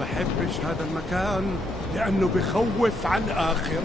بحبش هذا المكان لأنه بخوف على الآخر.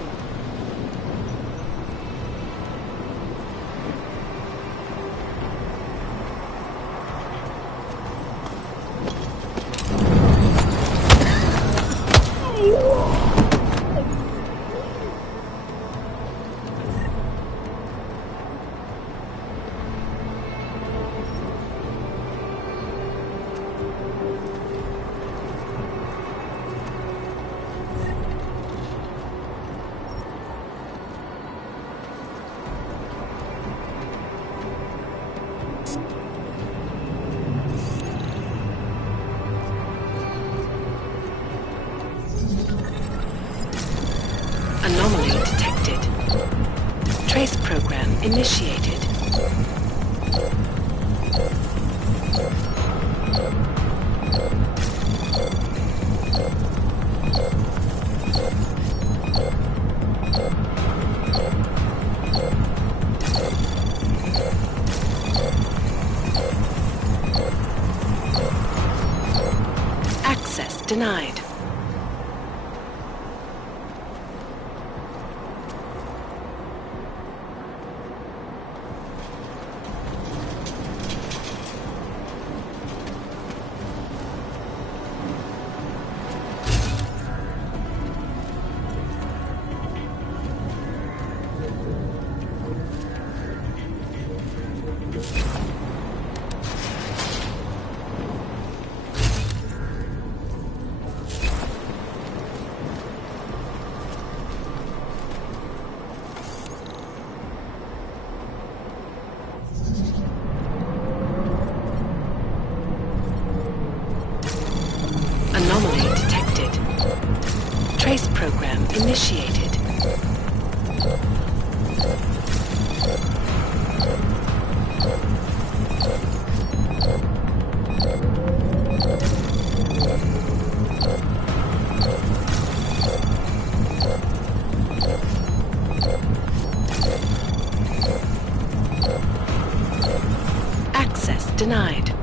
Anomaly detected. Trace program initiated. Access denied. Anomaly detected. Trace program initiated. Access denied.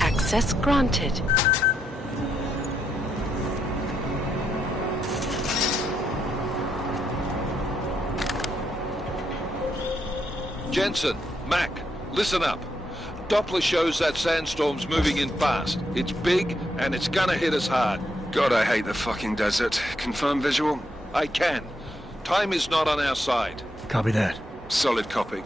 Access granted. Jensen, Mac, listen up. Doppler shows that sandstorm's moving in fast. It's big, and it's gonna hit us hard. God, I hate the fucking desert. Confirm visual? I can. Time is not on our side. Copy that. Solid copy.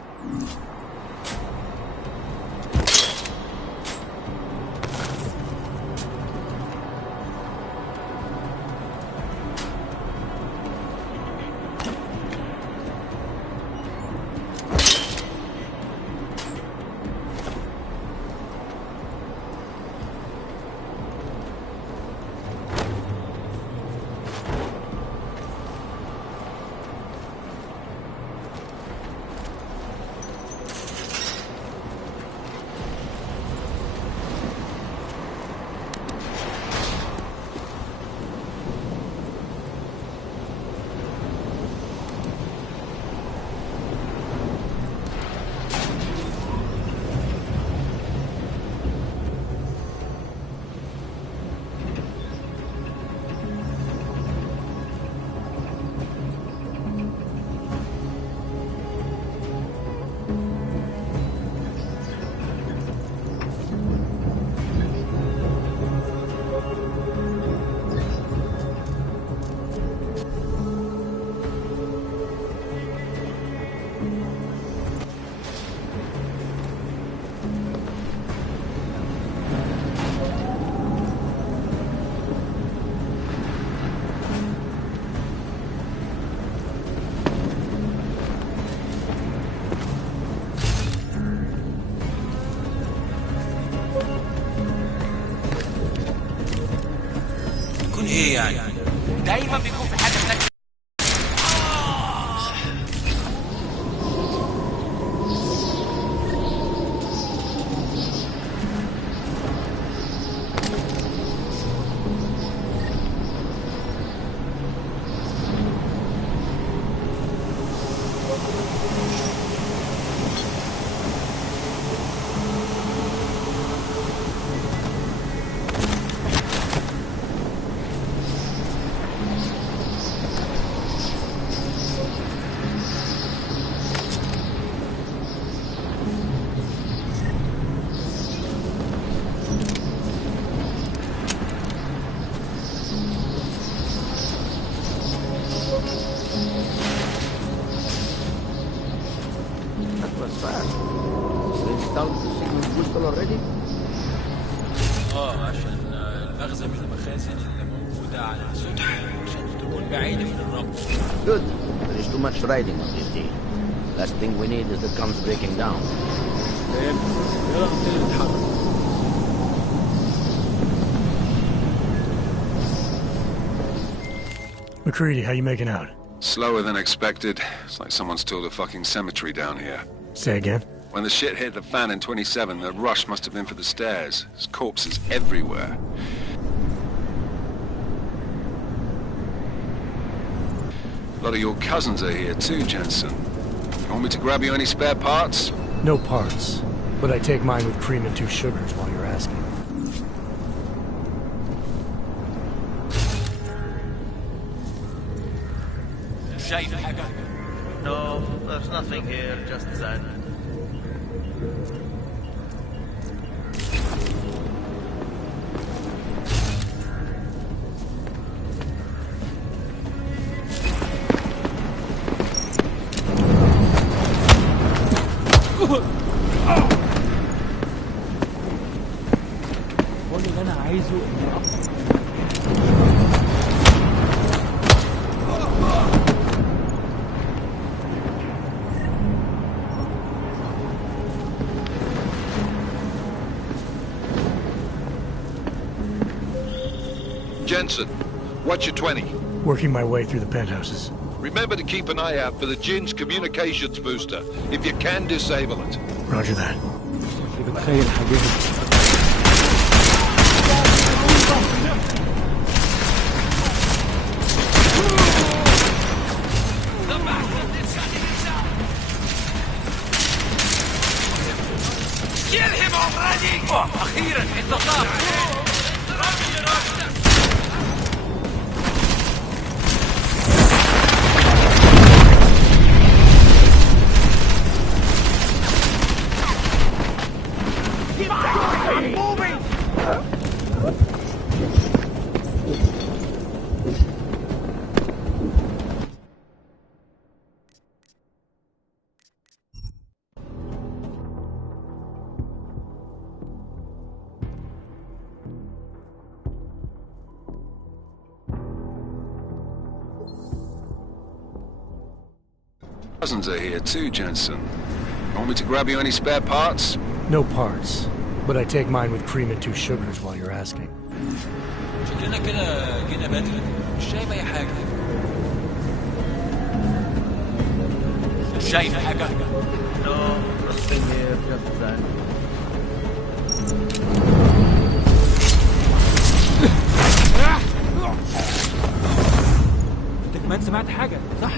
ايه يعني؟ دايما بيكون في حاجه بتاكل. عشان المخزن من المخازن اللي موجودة على السطح عشان تكون بعيدة من الرمل. Good. There is too much riding on this deal. Last thing we need is the guns breaking down. يلا نبتدي نتحرك. McCready, how you making out? Slower than expected. It's like someone's tilled a fucking cemetery down here. Say again? When the shit hit the fan in 27, the rush must have been for the stairs. There's corpses everywhere. A lot of your cousins are here too, Jensen. You want me to grab you any spare parts? No parts. But I take mine with cream and 2 sugars while you're asking. No, there's nothing here, just that. كل اللي انا عايزه اني اقف. Jensen, what's your 20? Working my way through the penthouses. Remember to keep an eye out for the Jin's communications booster. If you can, disable it. Roger that. بتخيل حاجات. Kill him already! أخيراً انتصار! Cousins are here too, Jensen. You want me to grab you any spare parts? No parts. But I take mine with cream and 2 sugars while you're asking. شكلنا كده جينا بدري. مش شايف أي حاجة. شايف حاجه؟ No, nothing here, just that. انت كمان سمعت حاجه صح؟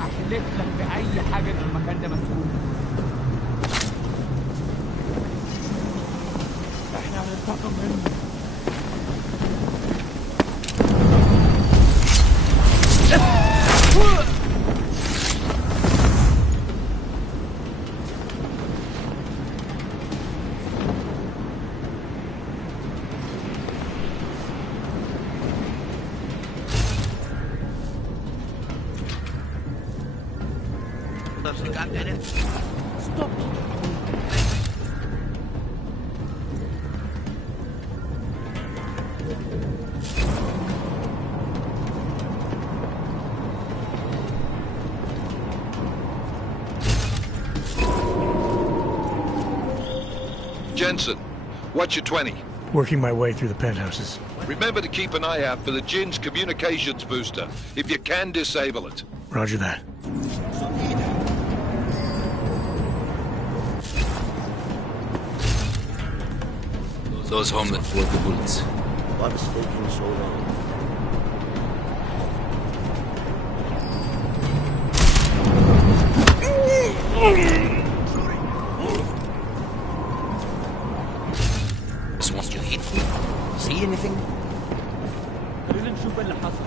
احلف لك باي حاجه ان المكان ده مسؤول. احنا هننتقم منه. Stop. Jensen, what's your 20? Working my way through the penthouses. Remember to keep an eye out for the Jinn's communications booster. If you can, disable it. Roger that. Those homeless for the bullets. What's taking so long? Just wants to hit me. See anything? خلينا نشوف اللي حصل.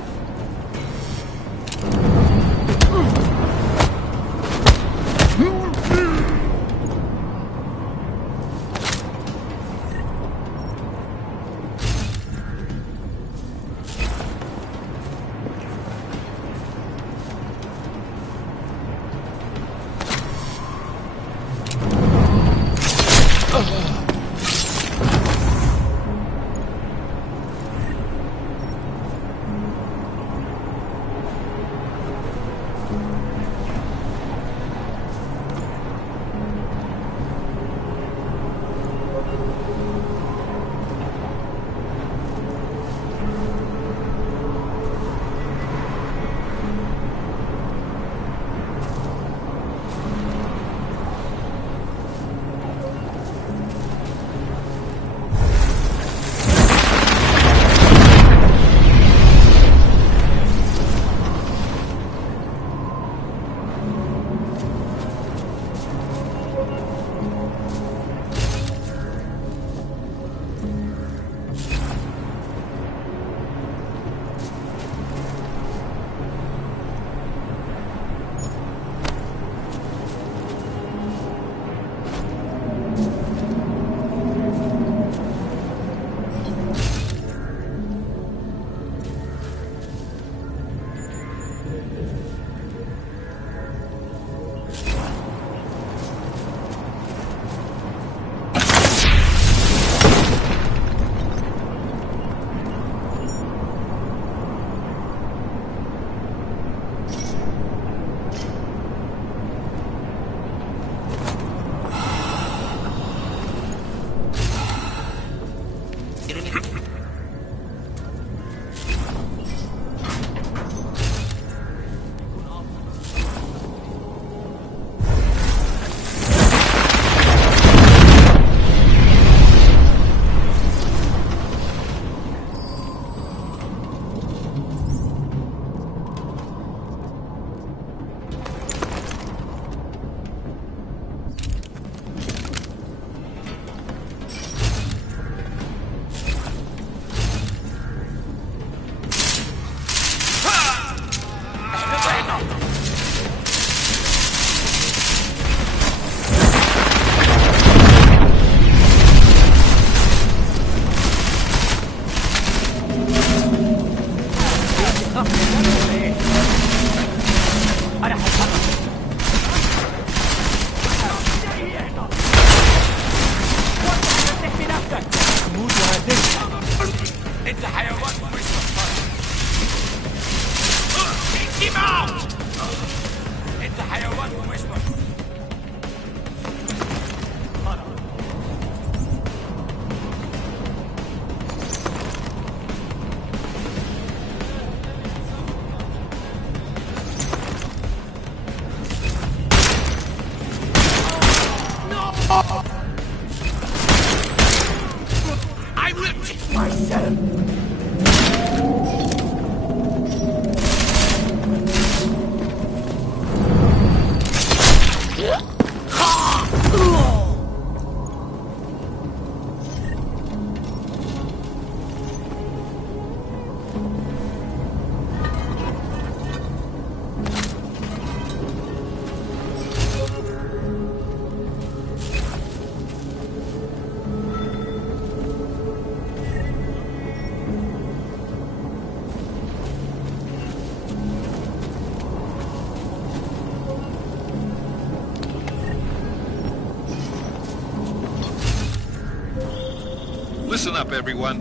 Listen up, everyone.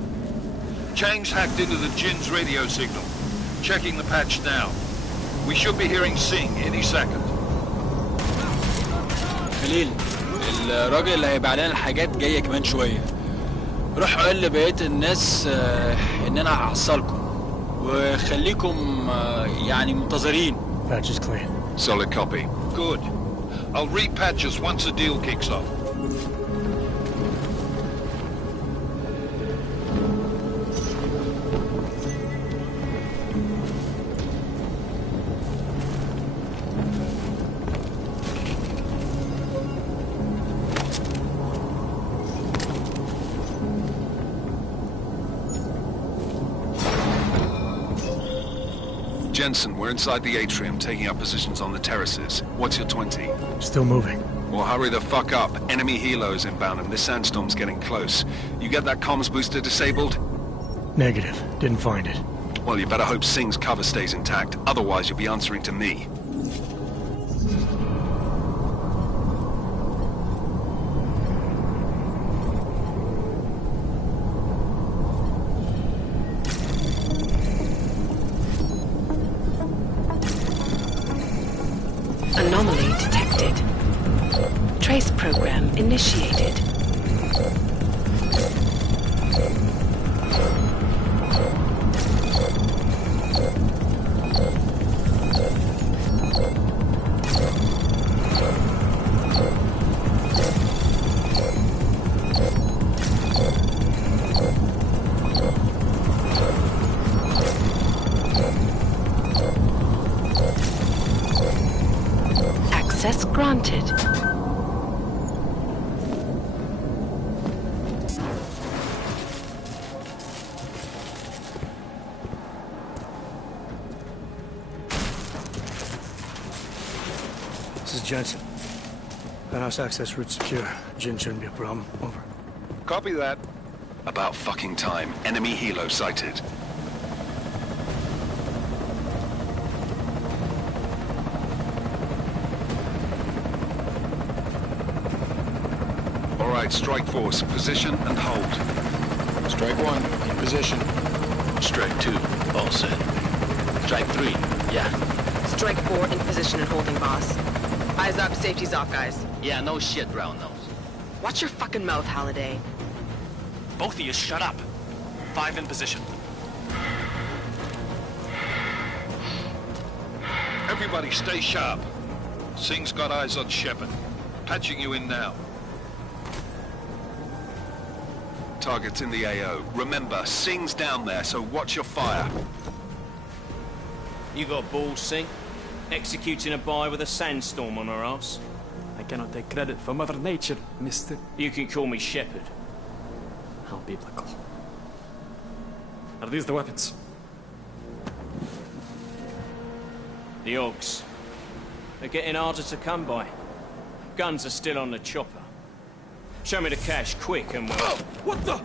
Chang's hacked into the Jinn's radio signal. Checking the patch now. We should be hearing Sing any second. خليل، الراجل اللي هيبيع لنا الحاجات جاي كمان شوية. روح قول لبقية الناس ان انا هحصلكم وخليكم يعني منتظرين. Patch is clean. Solid copy. Good. I'll repatch us once the deal kicks off. Jensen, we're inside the atrium, taking up positions on the terraces. What's your 20? Still moving. Well, hurry the fuck up. Enemy helos inbound and this sandstorm's getting close. You get that comms booster disabled? Negative. Didn't find it. Well, you better hope Singh's cover stays intact. Otherwise, you'll be answering to me. Anomaly detected. Trace program initiated. Access granted. This is Jensen. Penthouse access route secure. Jin shouldn't be a problem. Over. Copy that. About fucking time. Enemy helo sighted. All right, strike force. Position and hold. Strike 1, in position. Strike 2, all set. Strike 3, yeah. Strike 4, in position and holding, boss. Eyes up, safety's off, guys. Yeah, no shit, round nose. Watch your fucking mouth, Halliday. Both of you shut up. 5 in position. Everybody stay sharp. Singh's got eyes on Shepard. Patching you in now. Target's in the AO. Remember, Singh's down there, so watch your fire. You got balls, Singh? Executing a buy with a sandstorm on our ass? I cannot take credit for Mother Nature, mister. You can call me Shepard. How biblical. Are these the weapons? The Ogs. They're getting harder to come by. Guns are still on the chopper. Show me the cash, quick, and we'll... What the?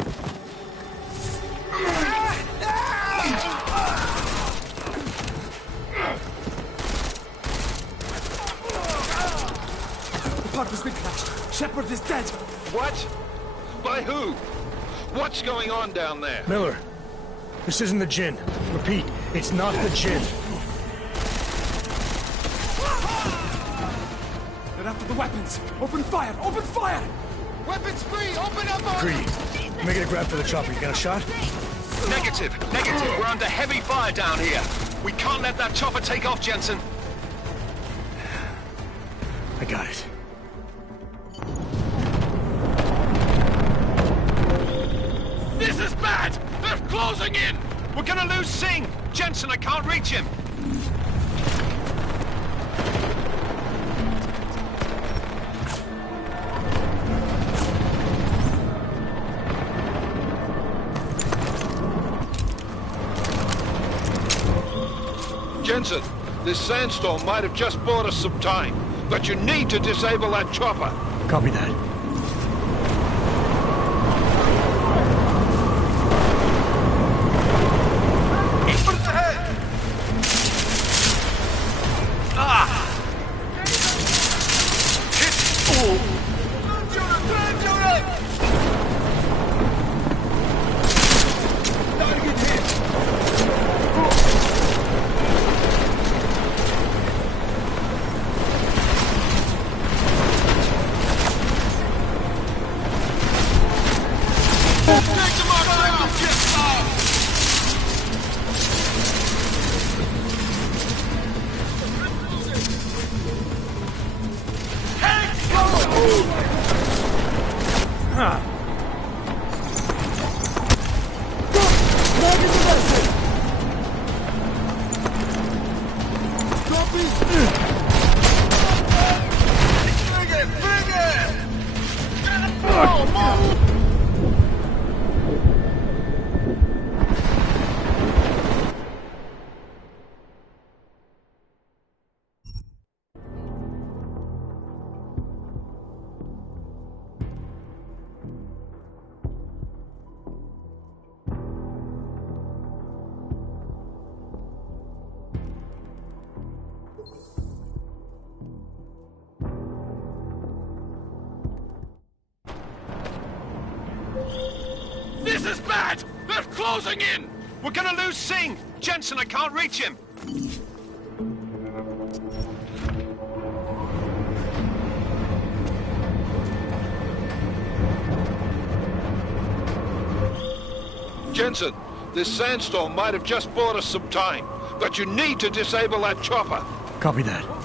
The part was crashed. Shepard is dead. What? By who? What's going on down there? Miller, this isn't the Jinn. Repeat, it's not the Jinn. They're after the weapons. Open fire! Open fire! Weapons free! Open up on... Greedy. Make it a grab for the chopper. You got a shot? Negative. Negative. We're under heavy fire down here. We can't let that chopper take off, Jensen. I got it. This is bad! They're closing in! We're gonna lose Singh! Jensen, I can't reach him! Jensen, this sandstorm might have just bought us some time, but you need to disable that chopper. Copy that. This is bad! They're closing in! We're gonna lose Singh! Jensen, I can't reach him! Jensen, this sandstorm might have just bought us some time, but you need to disable that chopper. Copy that.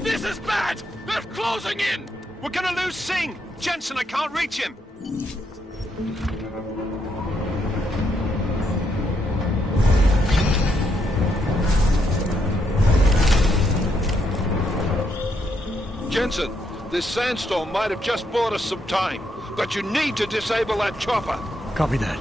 This is bad! They're closing in! We're gonna lose Singh! Jensen, I can't reach him! Jensen, this sandstorm might have just bought us some time, but you need to disable that chopper. Copy that.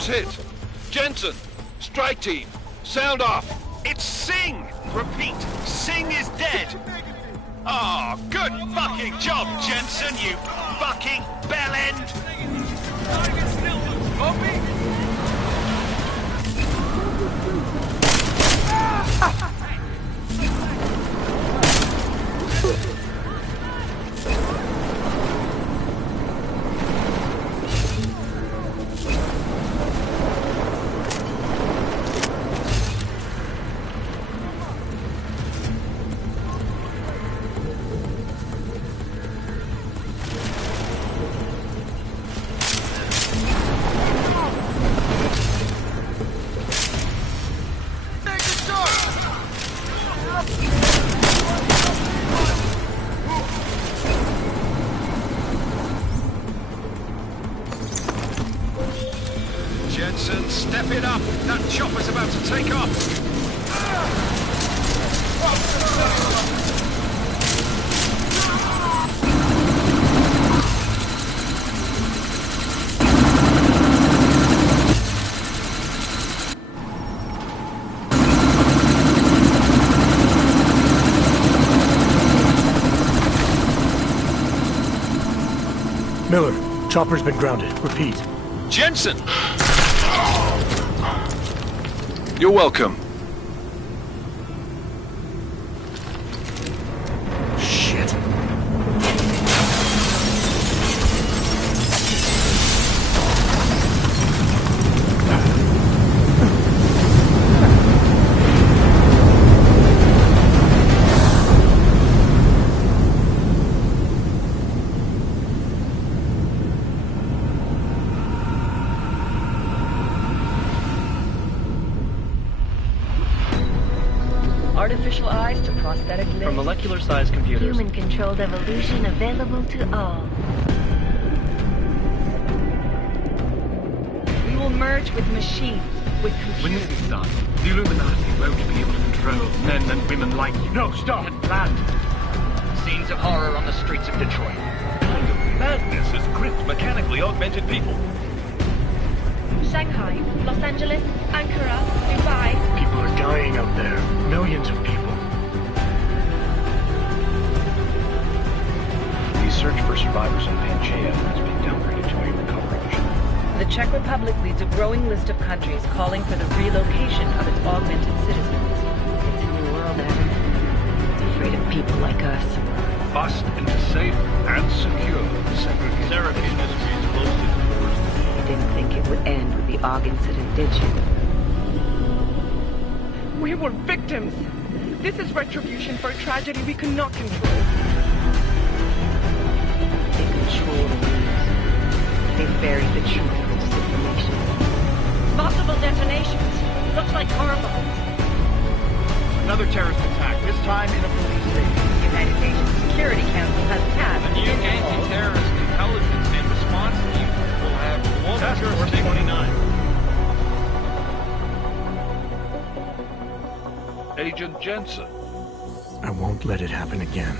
Hit. Jensen, strike team, sound off. It's Singh! Repeat, Singh is dead! Oh, good fucking job, Jensen, you fucking bellend! Target still looks bumpy! Keep it up. That chopper's about to take off. Miller, chopper's been grounded. Repeat. Jensen! You're welcome. Shit. Artificial eyes to prosthetic limbs. From molecular-sized computers. Human-controlled evolution available to all. We will merge with machines, with computers. When this is done, the Illuminati won't be able to control men and women like you. No, stop! And planned. Scenes of horror on the streets of Detroit. What kind of madness has gripped mechanically augmented people? Shanghai, Los Angeles, Ankara, Dubai. People are dying out there. Millions of people. The search for survivors in Pangaea has been downgraded to a recovery mission. The Czech Republic leads a growing list of countries calling for the relocation of its augmented citizens. It's a new world, Adam. It's afraid of people like us. Bust into safe and secure segregation industries close to the doors. You didn't think it would end with the AUG incident, did you? We were victims. This is retribution for a tragedy we cannot control. They control the news. They buried the truth with disinformation. Possible detonations. Looks like car bombs. Another terrorist attack, this time in a police station. The United Nations Security Council has passed A new anti-terrorist intelligence and response team will have Task Force 29. Agent Jensen. I won't let it happen again.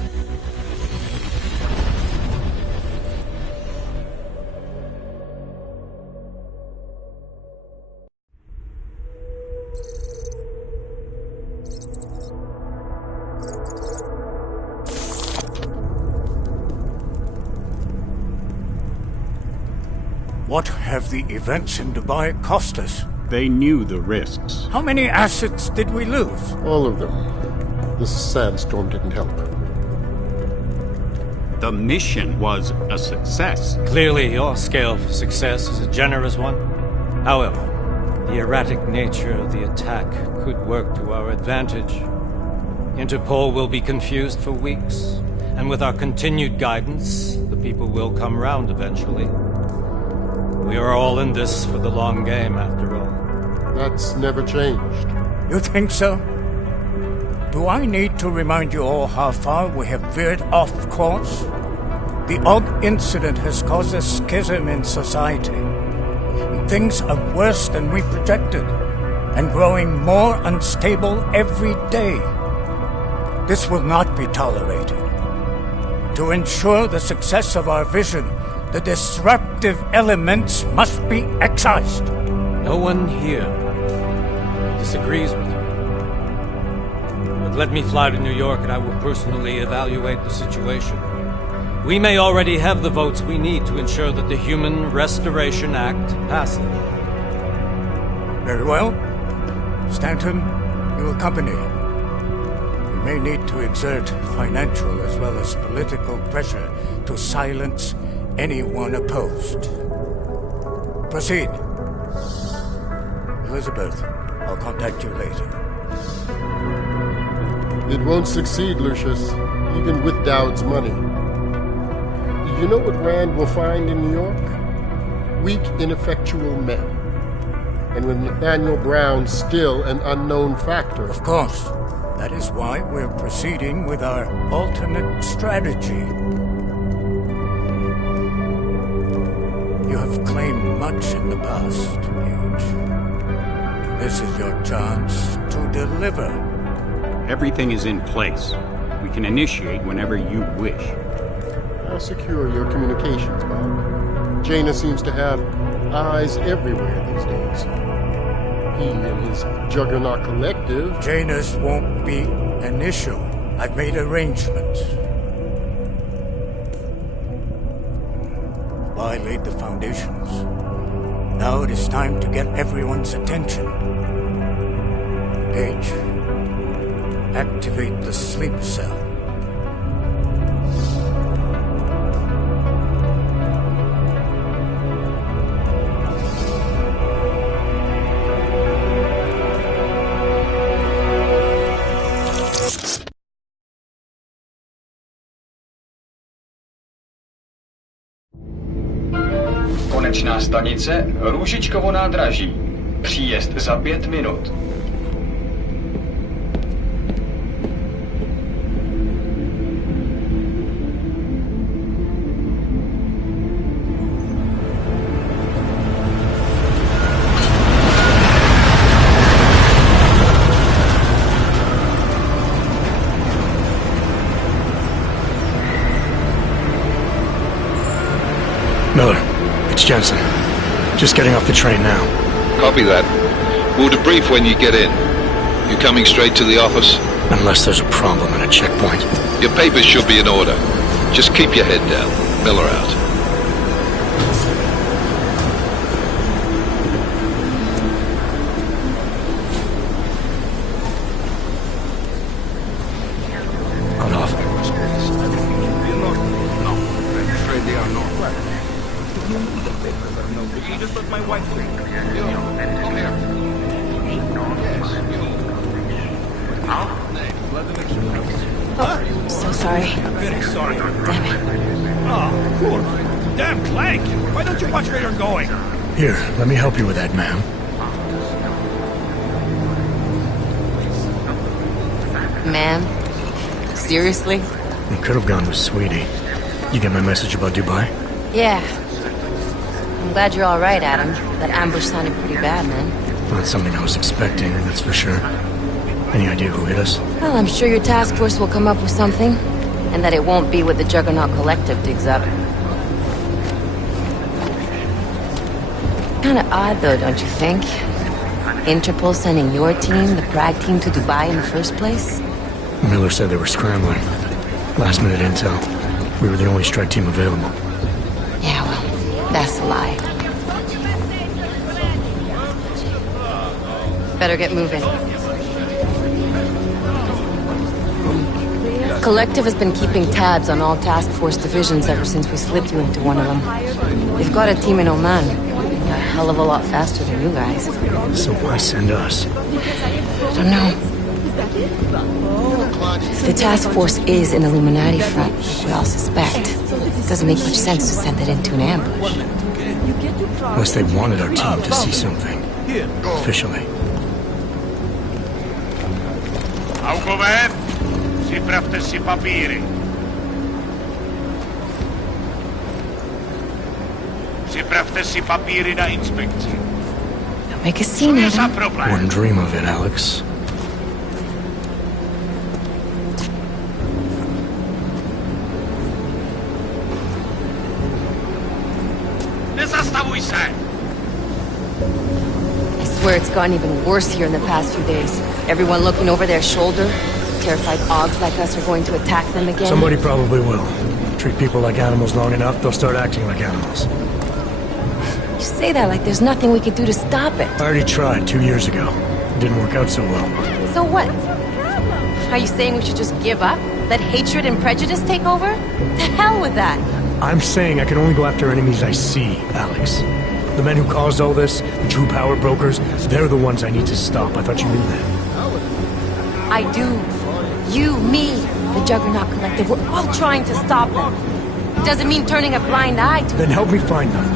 What have the events in Dubai cost us? They knew the risks. How many assets did we lose? All of them. The sandstorm didn't help. The mission was a success. Clearly, your scale for success is a generous one. However, the erratic nature of the attack could work to our advantage. Interpol will be confused for weeks, and with our continued guidance, the people will come round eventually. We are all in this for the long game, after all. That's never changed. You think so? Do I need to remind you all how far we have veered off course? The AUG incident has caused a schism in society. Things are worse than we projected, and growing more unstable every day. This will not be tolerated. To ensure the success of our vision, the disruptive elements must be excised. No one here disagrees with you. But let me fly to New York and I will personally evaluate the situation. We may already have the votes we need to ensure that the Human Restoration Act passes. Very well. Stanton, you accompany. We may need to exert financial as well as political pressure to silence anyone opposed. Proceed. Elizabeth, I'll contact you later. It won't succeed, Lucius, even with Dowd's money. You know what Rand will find in New York? Weak, ineffectual men. And with Nathaniel Brown still an unknown factor. Of course. That is why we're proceeding with our alternate strategy. You have claimed much in the past, Huge. This is your chance to deliver. Everything is in place. We can initiate whenever you wish. I'll secure your communications, Bob. Jaina seems to have eyes everywhere these days. He and his Juggernaut Collective... Janus won't be an issue. I've made arrangements. I laid the foundations. Now it is time to get everyone's attention. Page, activate the sleep cell. Konečná stanice Růžičkovo nádraží. Příjezd za 5 minut. Miller, it's Jensen. Just getting off the train now. Copy that. We'll debrief when you get in. You coming straight to the office? Unless there's a problem at a checkpoint. Your papers should be in order. Just keep your head down. Miller out. Cut off. No, I'm afraid they are not. You just let my wife leave. Come here. Oh, so sorry. Very sorry. Damn it. Oh, cool. Damn Clank! Why don't you watch where you're going? Here, let me help you with that, ma'am. Ma'am? Seriously? You could have gone with Sweetie. You get my message about Dubai? Yeah. I'm glad you're alright, Adam. That ambush sounded pretty bad, man. Not something I was expecting, that's for sure. Any idea who hit us? Well, I'm sure your task force will come up with something. And that it won't be what the Juggernaut Collective digs up. Kinda odd, though, don't you think? Interpol sending your team, the Prague team, to Dubai in the first place? Miller said they were scrambling. Last minute intel. We were the only strike team available. Yeah, well, that's a lie. Better get moving. Collective has been keeping tabs on all task force divisions ever since we slipped you into one of them. They've got a team in Oman. A hell of a lot faster than you guys. So why send us? I don't know. If the task force is an Illuminati front, we all suspect, it doesn't make much sense to send it into an ambush. Unless they wanted our team to see something. Officially. Augové, připravte si papíry. Připravte si papíry na inspekci. Don't make a scene, Adam. Wouldn't dream of it, Alex. Nezastavuj se! I swear it's gotten even worse here in the past few days. Everyone looking over their shoulder. Terrified Augs like us are going to attack them again. Somebody probably will. Treat people like animals long enough, they'll start acting like animals. You say that like there's nothing we could do to stop it. I already tried 2 years ago. It didn't work out so well. So what? Are you saying we should just give up? Let hatred and prejudice take over? The hell with that! I'm saying I can only go after enemies I see, Alex. The men who caused all this, the true power brokers, they're the ones I need to stop. I thought you knew that. I do. You, me, the Juggernaut Collective, we're all trying to stop them. It doesn't mean turning a blind eye to... Then help me find them.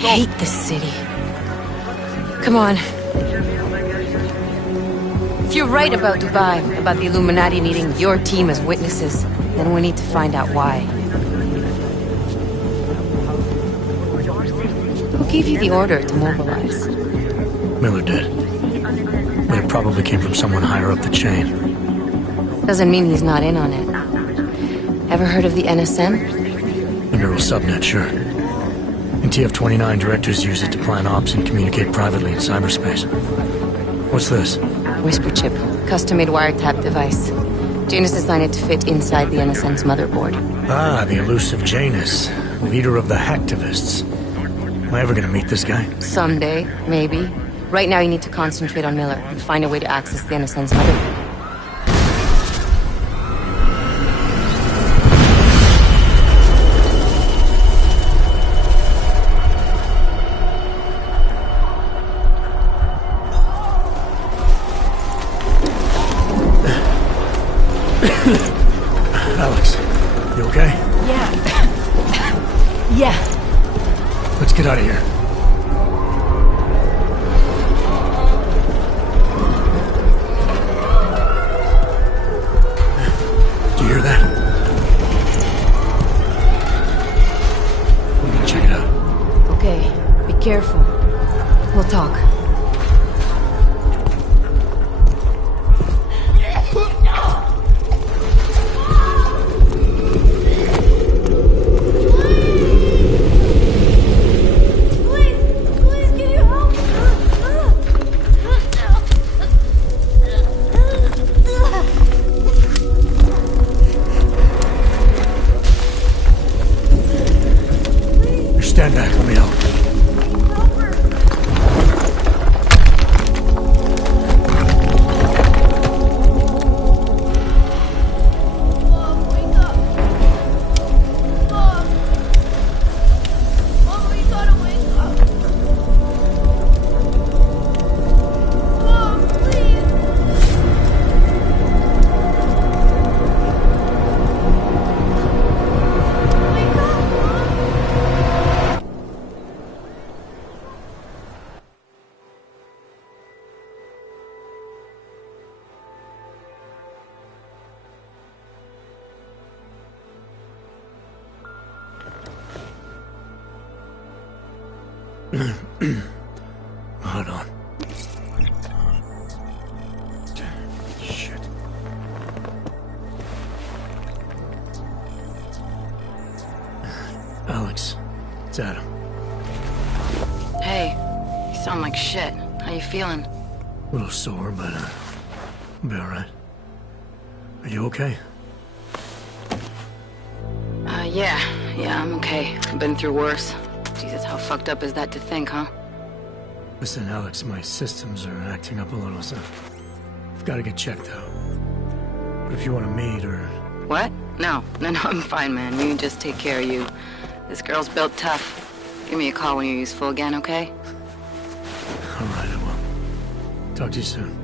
Hate this city. Come on. If you're right about Dubai, about the Illuminati needing your team as witnesses, then we need to find out why. Who gave you the order to mobilize? Miller did. But it probably came from someone higher up the chain. Doesn't mean he's not in on it. Ever heard of the NSM? The neural subnet, sure. In TF-29, directors use it to plan ops and communicate privately in cyberspace. What's this? Whisper chip. Custom-made wiretap device. Janus designed it to fit inside the NSM's motherboard. Ah, the elusive Janus. Leader of the hacktivists. Am I ever gonna meet this guy? Someday, maybe. Right now you need to concentrate on Miller and find a way to access the NSM's motherboard. Alex, you okay? Yeah. Yeah. Let's get out of here. Do you hear that? We're gonna check it out. Okay, be careful. We'll talk. Stand back, let me help. Hold on. Shit. Alex, it's Adam. Hey, you sound like shit. How you feeling? A little sore, but I'll be alright. Are you okay? Yeah, I'm okay. I've been through worse. Jesus, how fucked up is that to think, huh? Listen, Alex, my systems are acting up a little, so I've got to get checked out. But if you want to meet or... What? No, I'm fine, man. You just take care of you. This girl's built tough. Give me a call when you're useful again, okay? Alright, I will. Talk to you soon.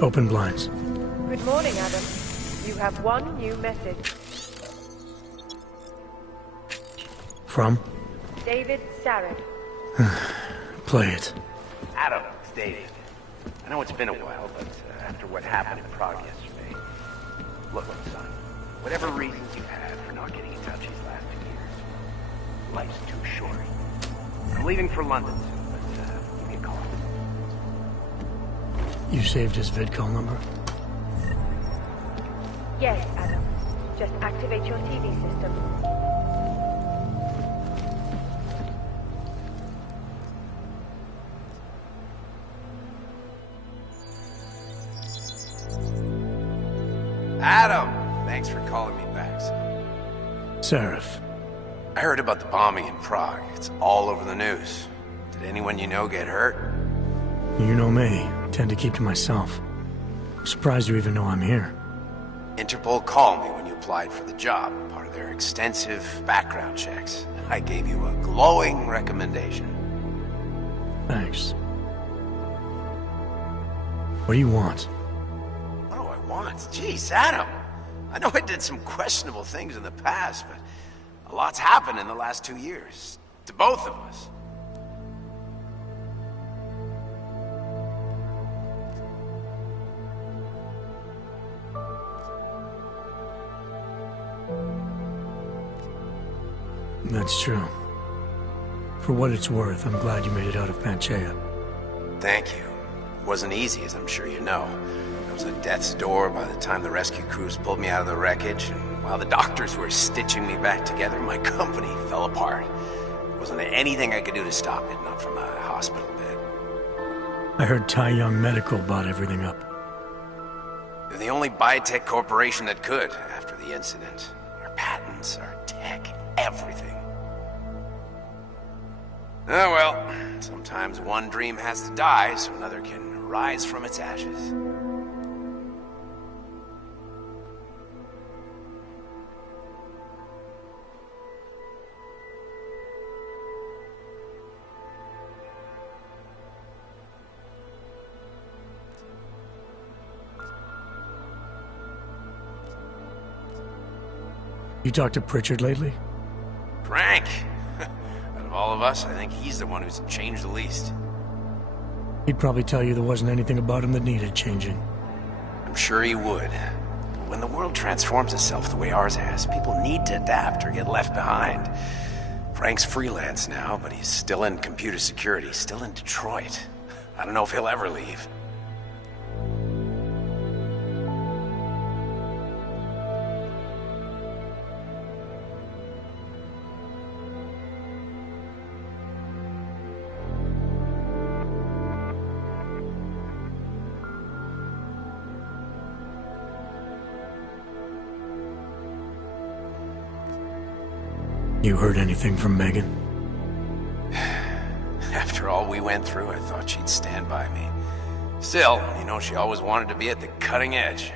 Open blinds. Good morning, Adam. You have one new message. From? David Sarek. Play it. Adam, it's David. I know it's been a while, but after what happened in Prague yesterday... Look, son, whatever reasons you had for not getting in touch these last 2 years, life's too short. I'm leaving for London soon, but give me a call. You saved his VidCall number? Yes, Adam. Just activate your TV system. Adam! Thanks for calling me back, son. Seraph. I heard about the bombing in Prague. It's all over the news. Did anyone you know get hurt? You know me. Tend to keep to myself. I'm surprised you even know I'm here. Interpol called me when you applied for the job, part of their extensive background checks. I gave you a glowing recommendation. Thanks. What do you want? What do I want? Jeez, Adam! I know I did some questionable things in the past, but a lot's happened in the last 2 years. To both of us. That's true. For what it's worth, I'm glad you made it out of Panchaea. Thank you. It wasn't easy, as I'm sure you know. I was at death's door by the time the rescue crews pulled me out of the wreckage, and while the doctors were stitching me back together, my company fell apart. There wasn't anything I could do to stop it, not from a hospital bed. I heard Tai Young Medical bought everything up. They're the only biotech corporation that could, after the incident. Our patents, our tech, everything. Oh well, sometimes one dream has to die so another can rise from its ashes. You talked to Pritchard lately? Frank! Out of all of us, I think he's the one who's changed the least. He'd probably tell you there wasn't anything about him that needed changing. I'm sure he would. But when the world transforms itself the way ours has, people need to adapt or get left behind. Frank's freelance now, but he's still in computer security, still in Detroit. I don't know if he'll ever leave. You heard anything from Megan? After all we went through, I thought she'd stand by me. Still, you know, she always wanted to be at the cutting edge.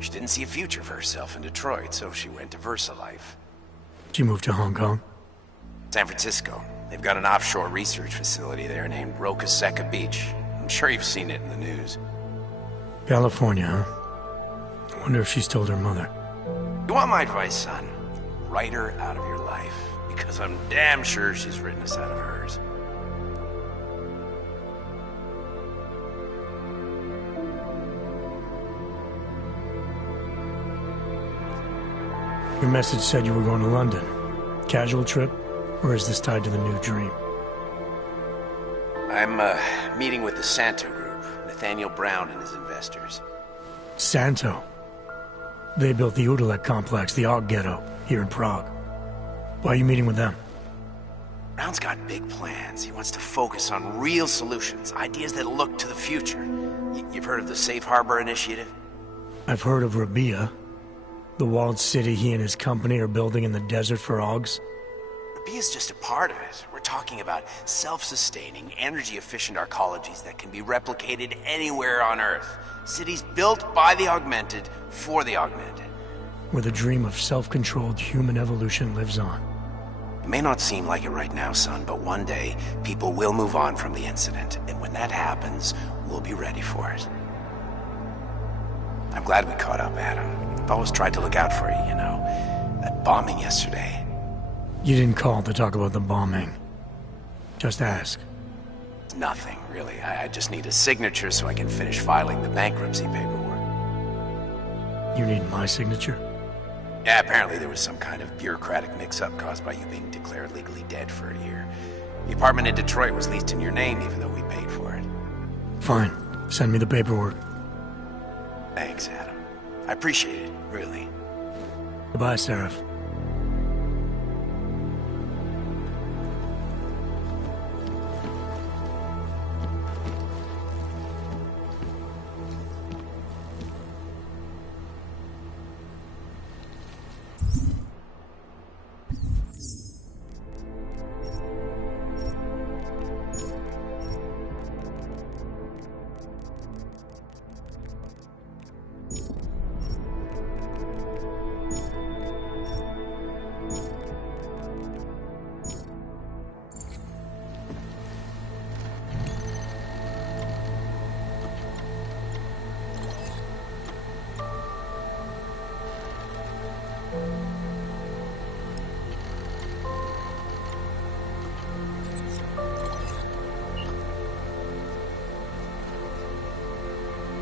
She didn't see a future for herself in Detroit, so she went to VersaLife. She moved to Hong Kong? San Francisco. They've got an offshore research facility there named Rokaseca Beach. I'm sure you've seen it in the news. California, huh? I wonder if she's told her mother. You want my advice, son? Write her out of your life, because I'm damn sure she's written us out of hers. Your message said you were going to London. Casual trip? Or is this tied to the new dream? I'm, meeting with the Santo Group, Nathaniel Brown and his investors. Santo? They built the Udalek complex, the Og Ghetto, here in Prague. Why are you meeting with them? Brown's got big plans. He wants to focus on real solutions, ideas that look to the future. You've heard of the Safe Harbor Initiative? I've heard of Rabia, the walled city he and his company are building in the desert for Augs. Rabia's just a part of it. We're talking about self-sustaining, energy-efficient arcologies that can be replicated anywhere on Earth. Cities built by the augmented, for the augmented. Where the dream of self-controlled human evolution lives on. It may not seem like it right now, son, but one day, people will move on from the incident. And when that happens, we'll be ready for it. I'm glad we caught up, Adam. I've always tried to look out for you, you know. That bombing yesterday. You didn't call to talk about the bombing. Just ask. It's nothing, really. I just need a signature so I can finish filing the bankruptcy paperwork. You need my signature? Yeah, apparently there was some kind of bureaucratic mix-up caused by you being declared legally dead for a year. The apartment in Detroit was leased in your name even though we paid for it. Fine. Send me the paperwork. Thanks, Adam. I appreciate it, really. Goodbye, Seraph.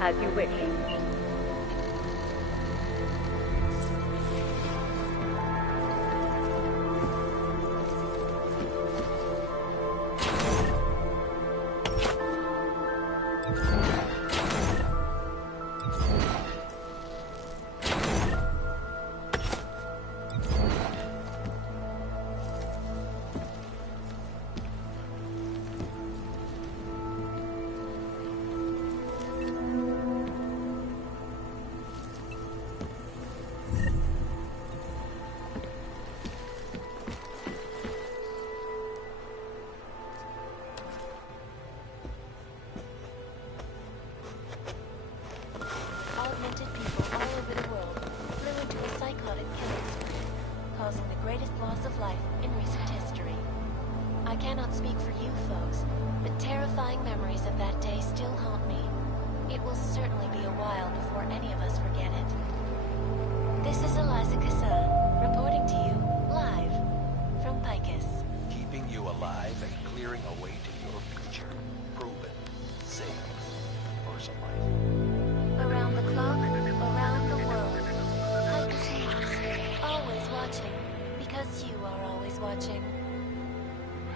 As you wish. Augmented people all over the world flew into a psychotic killing spree, causing the greatest loss of life in recent history. I cannot speak for you folks, but terrifying memories of that day still haunt me. It will certainly be a while before any of us forget it. This is Eliza Cassan, reporting to you, live, from Picus. Keeping you alive and clearing a way to your future. Proven. Safe. For some life. Around the clock, around the world. Picus News, always watching, because you are always watching.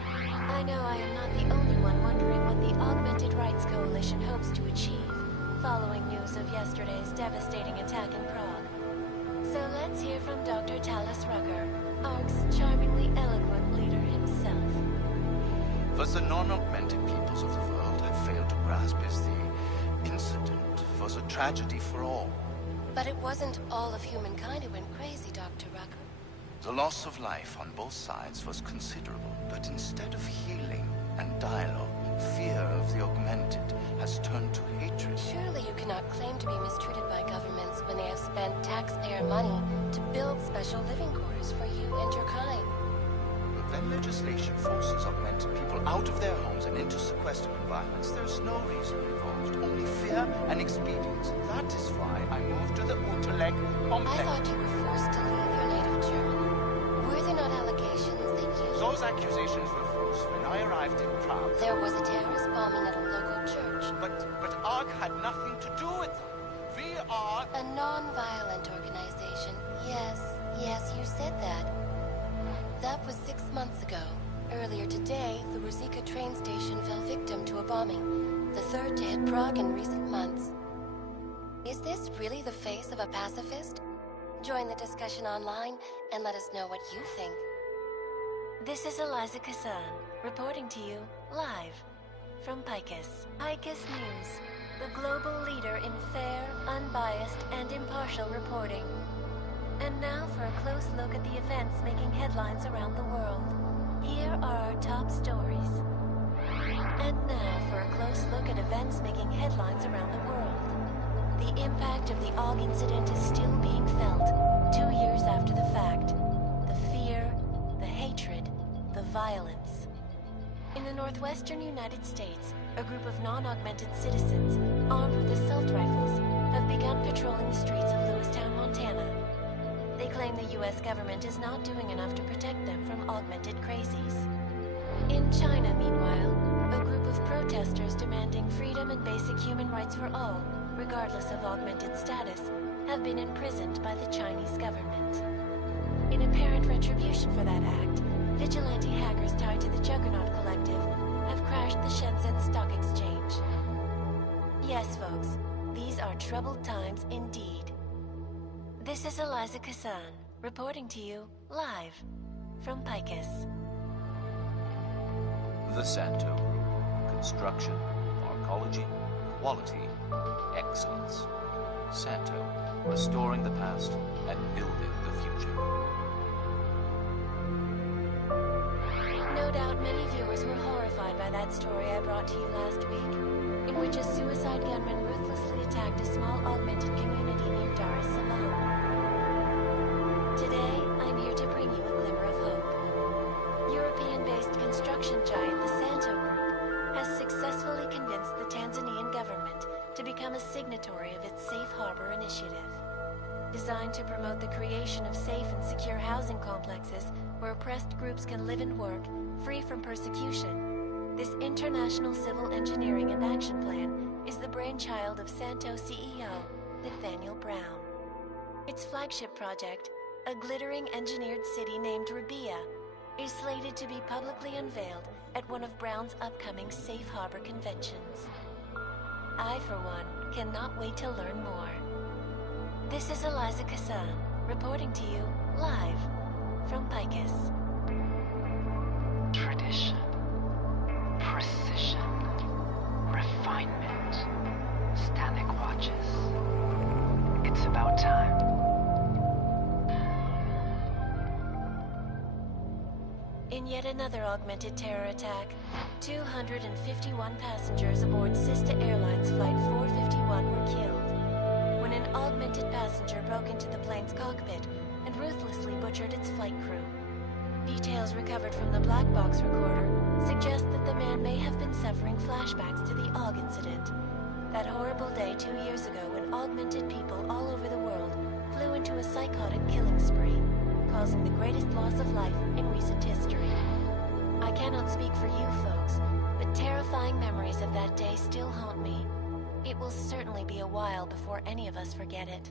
I know I am not the only one wondering what the Augmented Rights Coalition hopes to achieve, following news of yesterday's devastating attack in Prague. So let's hear from Dr. Talis Rucker, ARC's charmingly eloquent leader himself. What the non-augmented peoples of the world have failed to grasp is the incident was a tragedy for all. But it wasn't all of humankind who went crazy, Dr. Rucker. The loss of life on both sides was considerable, but instead of healing and dialogue, fear of the augmented has turned to hatred. Surely you cannot claim to be mistreated by governments when they have spent taxpayer money to build special living quarters for you and your kind. But when legislation forces augmented people out of their homes and into sequestered environments, there's no reason involved, only fear and expedience. That is why I moved to the Unterleg complex. I thought you were forced to leave your native Germany. Were there not allegations that you... Those accusations were false. When I arrived in Prague... There was a terrorist bombing at a local church. But ARC had nothing to do with it. We are... A non-violent organization. Yes, you said that. That was 6 months ago. Earlier today, the Ruzicka train station fell victim to a bombing. The third day at Prague in recent months. Is this really the face of a pacifist? Join the discussion online and let us know what you think. This is Eliza Cassan, reporting to you, live, from Picus. Picus News, the global leader in fair, unbiased, and impartial reporting. And now for a close look at the events making headlines around the world. Here are our top stories. And now for a close look at events making headlines around the world. The impact of the AUG incident is still being felt, 2 years after the fact. The fear, the hatred, the violence. In the northwestern United States, a group of non-augmented citizens, armed with assault rifles, have begun patrolling the streets of Lewistown, Montana. They claim the U.S. government is not doing enough to protect them from augmented crazies. In China, meanwhile, a group of protesters demanding freedom and basic human rights for all, regardless of augmented status, have been imprisoned by the Chinese government. In apparent retribution for that act, vigilante hackers tied to the Juggernaut Collective have crashed the Shenzhen Stock Exchange. Yes, folks, these are troubled times indeed. This is Eliza Kassan, reporting to you live from Picus. The Santo Group. Construction, arcology, quality, excellence. Santo, restoring the past and building the future. No doubt many viewers were horrified by that story I brought to you last week, in which a suicide gunman ruthlessly attacked a small augmented community near Dar es Salaam. Today, I'm here to bring you a glimmer of hope. European-based construction giant the Santo Group has successfully convinced the Tanzanian government to become a signatory of its Safe Harbor initiative. Designed to promote the creation of safe and secure housing complexes where oppressed groups can live and work, free from persecution, this international civil engineering and action plan is the brainchild of Santo CEO, Nathaniel Brown. Its flagship project, a glittering engineered city named Rabia, is slated to be publicly unveiled at one of Brown's upcoming Safe Harbor conventions. I, for one, cannot wait to learn more. This is Eliza Kassan, reporting to you live from Picus. Tradition, precision, refinement, Stanek watches. It's about time. In yet another augmented terror attack, 251 passengers aboard Sista Airlines Flight 451 were killed when an augmented passenger broke into the plane's cockpit and ruthlessly butchered its flight crew. Details recovered from the black box recorder suggest that the man may have been suffering flashbacks to the AUG incident. That horrible day 2 years ago when augmented people all over the world flew into a psychotic killing spree, causing the greatest loss of life in recent history. I cannot speak for you folks, but terrifying memories of that day still haunt me. It will certainly be a while before any of us forget it.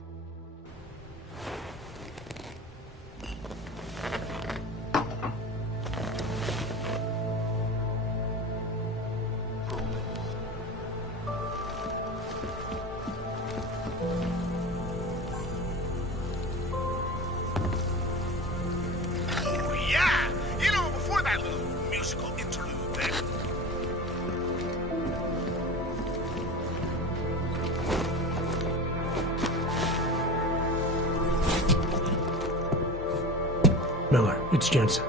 Miller, it's Jensen.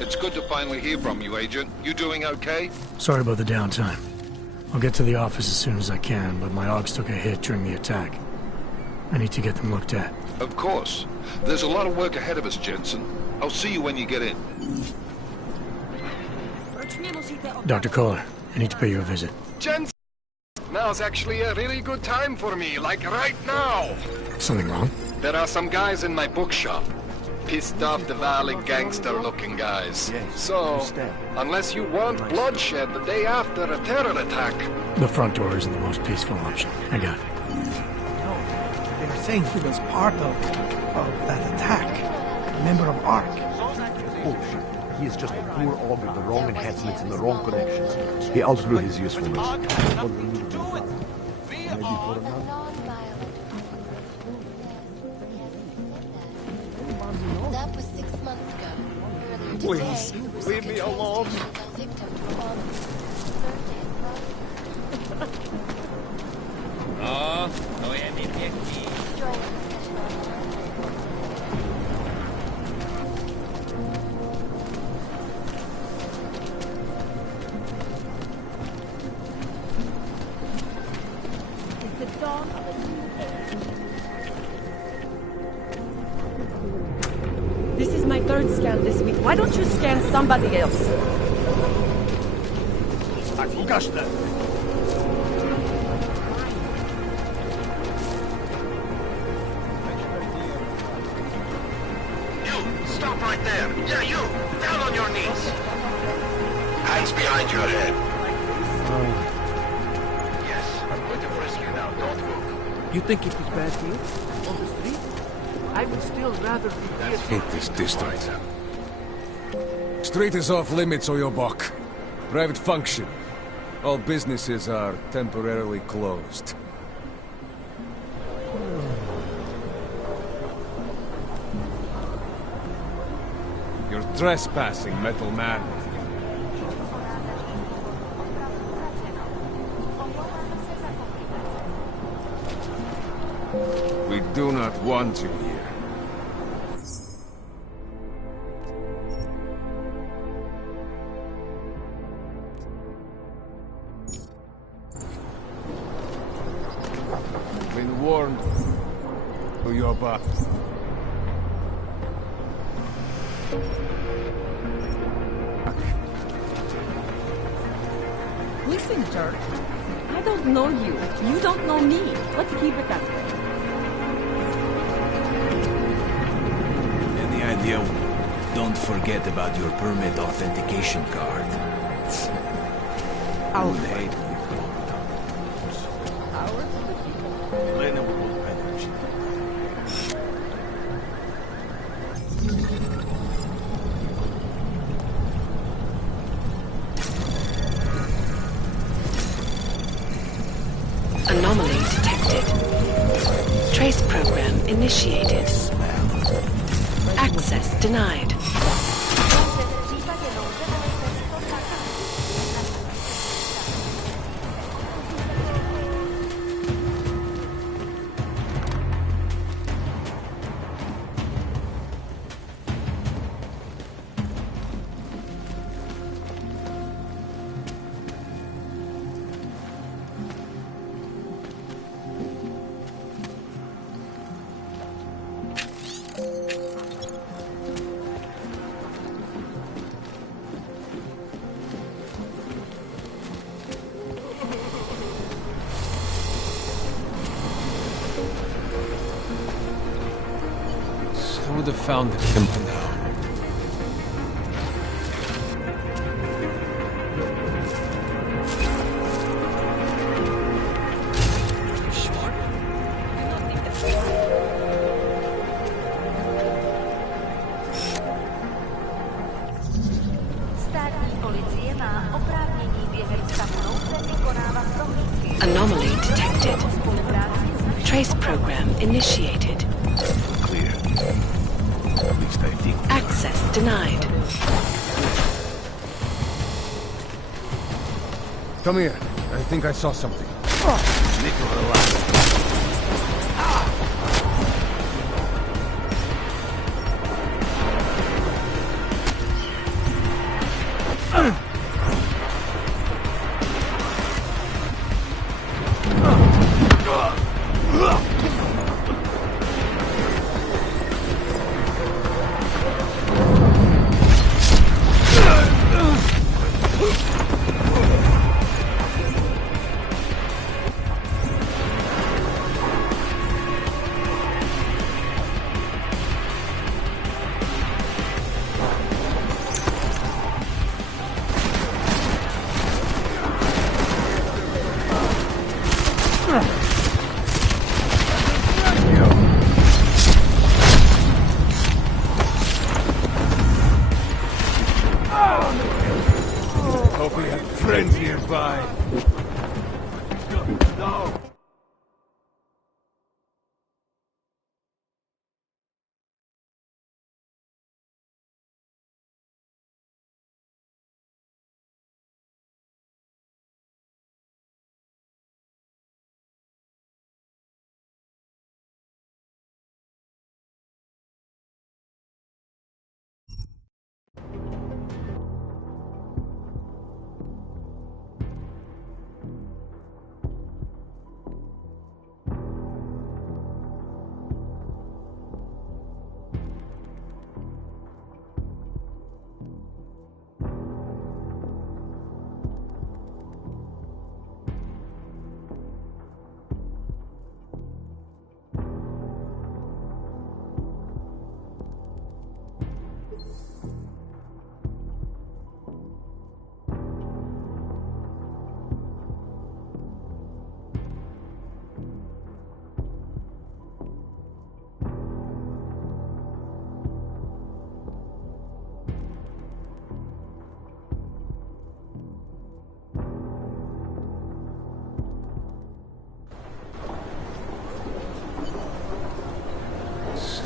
It's good to finally hear from you, Agent. You doing okay? Sorry about the downtime. I'll get to the office as soon as I can, but my AUGs took a hit during the attack. I need to get them looked at. Of course. There's a lot of work ahead of us, Jensen. I'll see you when you get in. Dr. Kohler, I need to pay you a visit. Jensen! Now's actually a really good time for me, like right now! Something wrong? There are some guys in my bookshop. Pissed off the Valley gangster-looking guys. So, unless you want bloodshed the day after a terror attack... The front door isn't the most peaceful option. I got it. No, they were saying he was part of that attack. A member of ARC. Bullshit. He is just a poor orb with the wrong enhancements and the wrong connections. He outgrew his usefulness. That was 6 months ago. Earlier today, Please, leave me alone. fell victim to a bombing. It's the dawn of a new age. This is my third scan this week. Why don't you scan somebody else? Stop right there. Yeah, you! Down on your knees! Hands behind your head. Yes, I'm going to frisk you now. Don't move. You think it is bad here? On the street? I would still rather be here. Hate this district. Street is off limits, Oyobok. Private function. All businesses are temporarily closed. You're trespassing, metal man. We do not want you here. Been warned. To your back. Listen, Jerk. I don't know you. You don't know me. Let's keep it that way. Any idea? Don't forget about your permit authentication card. I'll wait. Elena will manage. Anomaly detected. Trace program initiated. Access denied. I would have found him by now. Anomaly detected. Trace program initiated. Clear. At least I think. Access denied. Come here. I think I saw something. Nikola alive.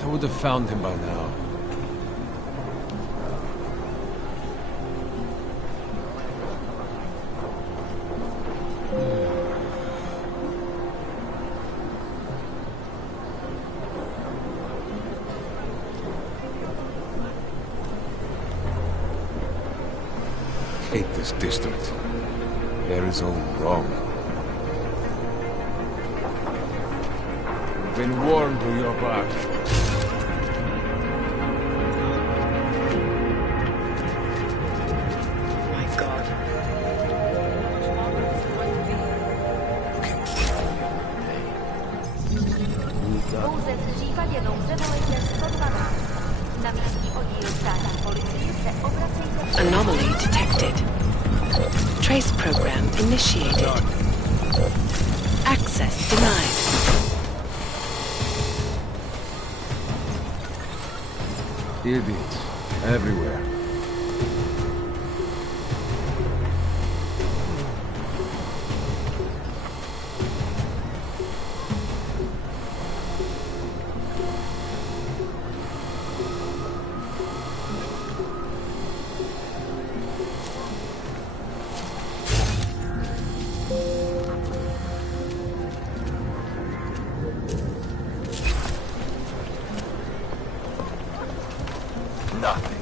I would have found him by now. Hate this district. Air is all wrong. You've been warned to your back. My God. Pouze v případě nouze volejte 112. Na místní oddíl státní policie se obracejte... Anomaly detected. Trace program initiated. Access denied. Idiots. Everywhere. Nothing.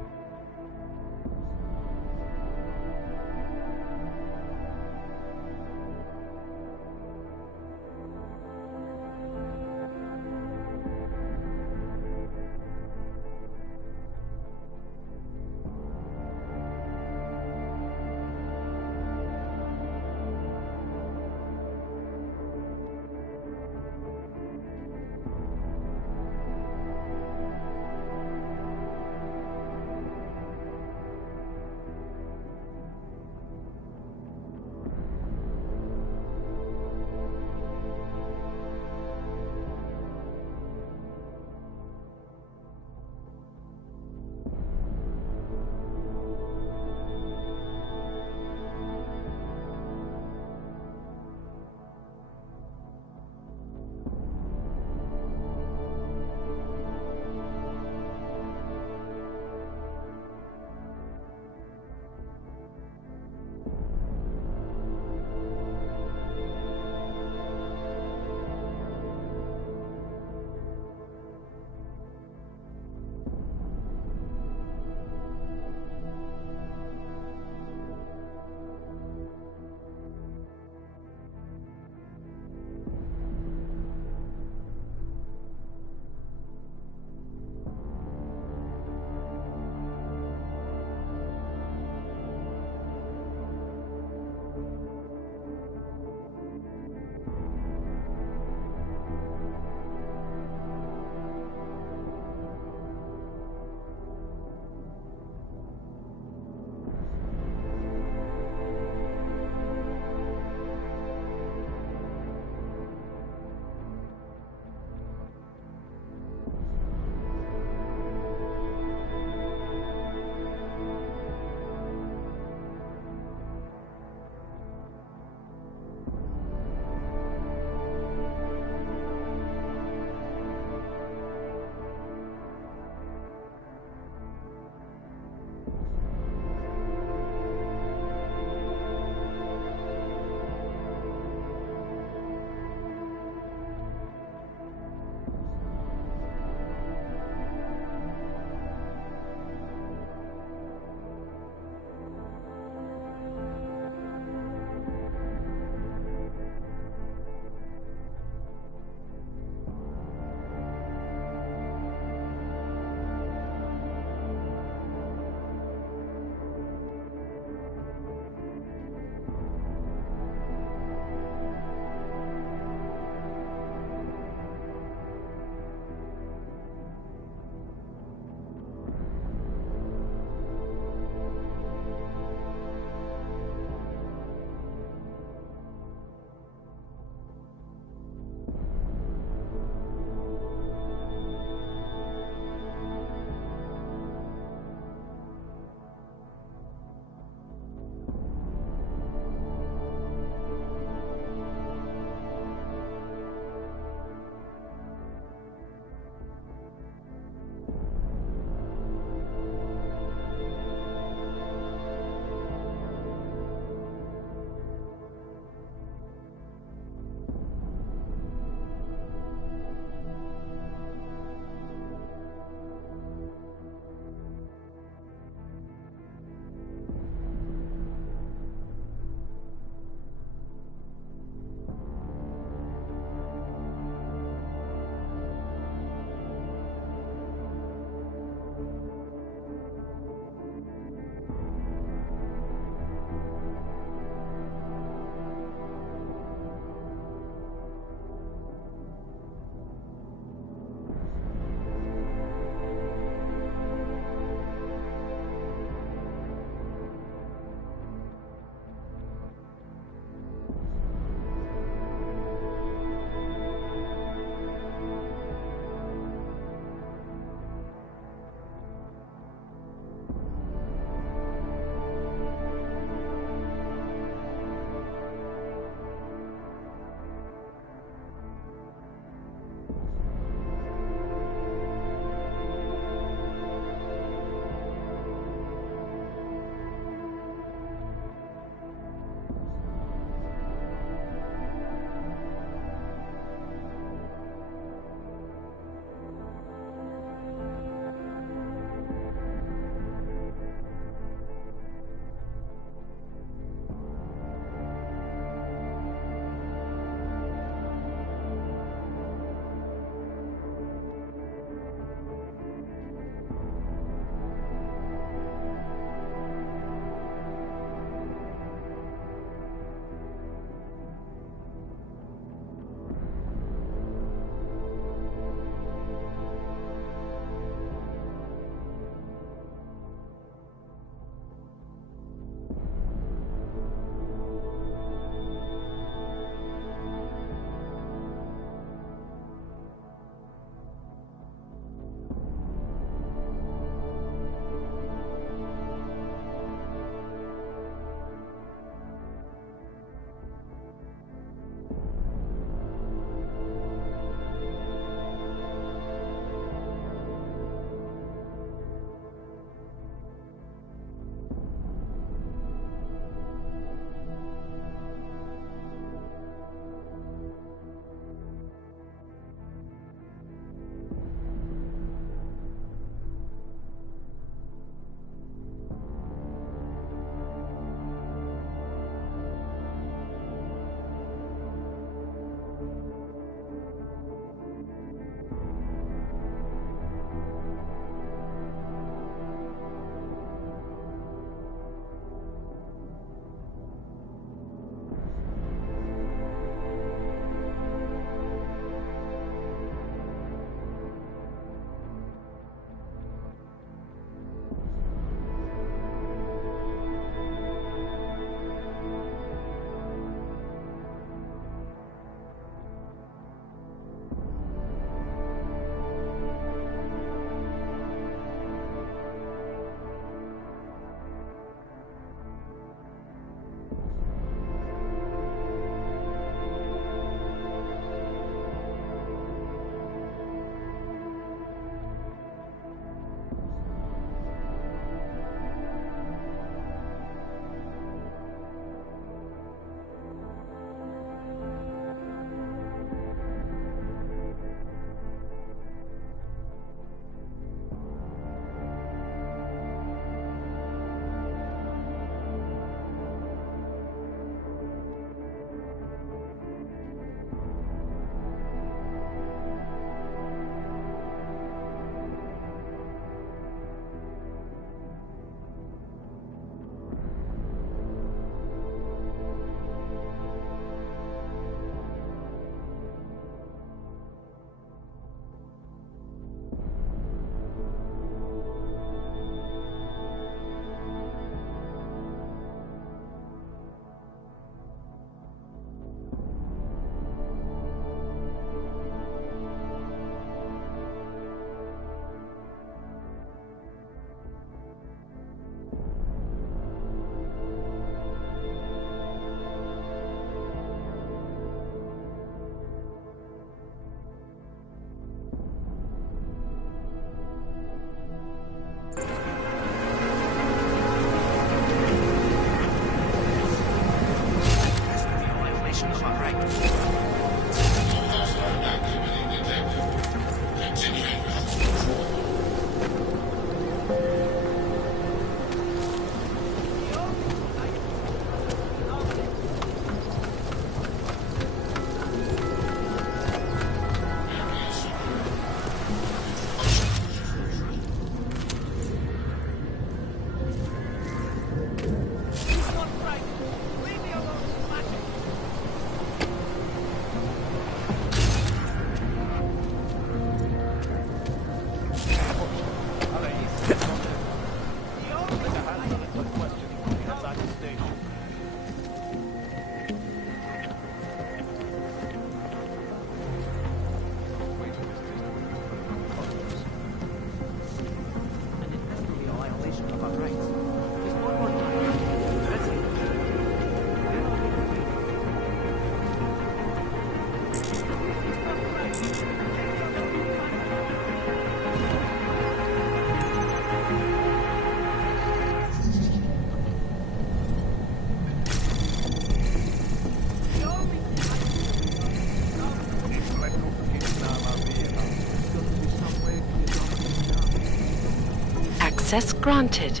Access granted.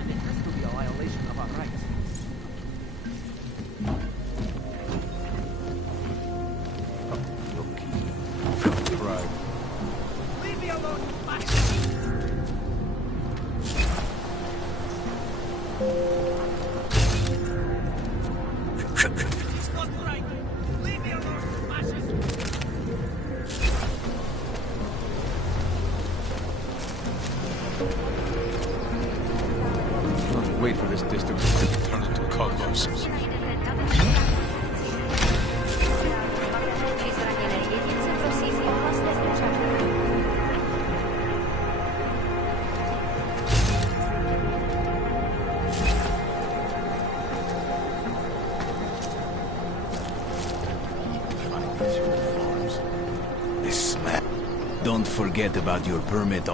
And it has to be a violation of our rights. Right. Leave me alone, you It's not right. Leave me alone, you fascist. Wait for this district to turn into a cosmos. This smell. Don't forget about your permit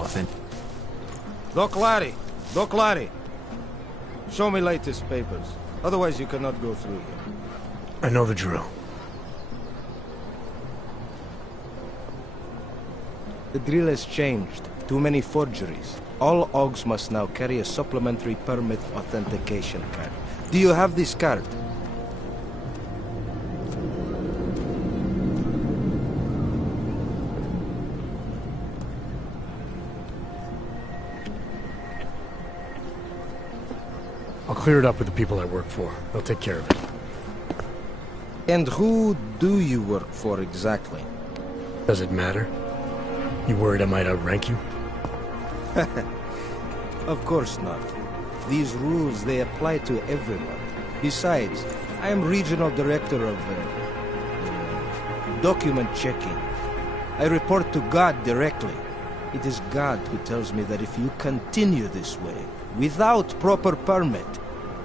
Doc Larry! Doc Larry! Show me latest papers. Otherwise you cannot go through here. I know the drill. The drill has changed. Too many forgeries. All OGs must now carry a supplementary permit authentication card. Do you have this card? I'll clear it up with the people I work for. They'll take care of it. And who do you work for exactly? Does it matter? You worried I might outrank you? Of course not. These rules, they apply to everyone. Besides, I am regional director of document checking. I report to God directly. It is God who tells me that if you continue this way, without proper permit,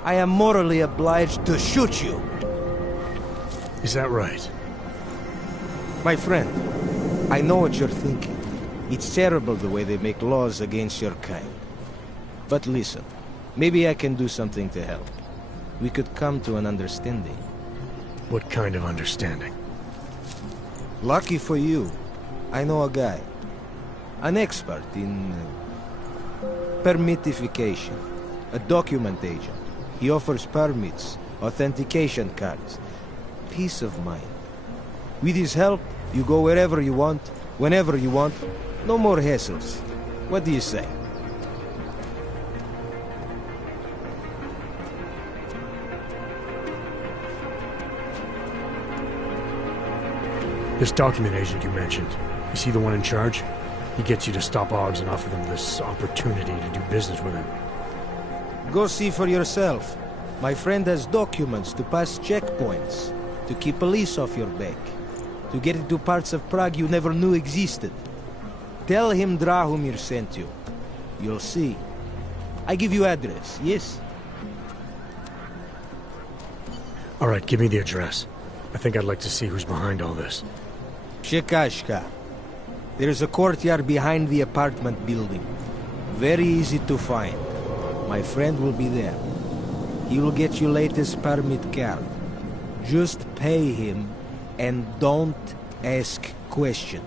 I am morally obliged to shoot you. Is that right? My friend, I know what you're thinking. It's terrible the way they make laws against your kind. But listen, maybe I can do something to help. We could come to an understanding. What kind of understanding? Lucky for you, I know a guy. An expert in permitification. A document agent. He offers permits, authentication cards. Peace of mind. With his help, you go wherever you want, whenever you want. No more hassles. What do you say? This document agent you mentioned, is he the one in charge? He gets you to stop OGs and offer them this opportunity to do business with him. Go see for yourself. My friend has documents to pass checkpoints, to keep police off your back, to get into parts of Prague you never knew existed. Tell him Drahomir sent you. You'll see. I give you address, yes? All right, give me the address. I think I'd like to see who's behind all this. Shekashka. There's a courtyard behind the apartment building. Very easy to find. My friend will be there. He will get you latest permit card. Just pay him and don't ask questions.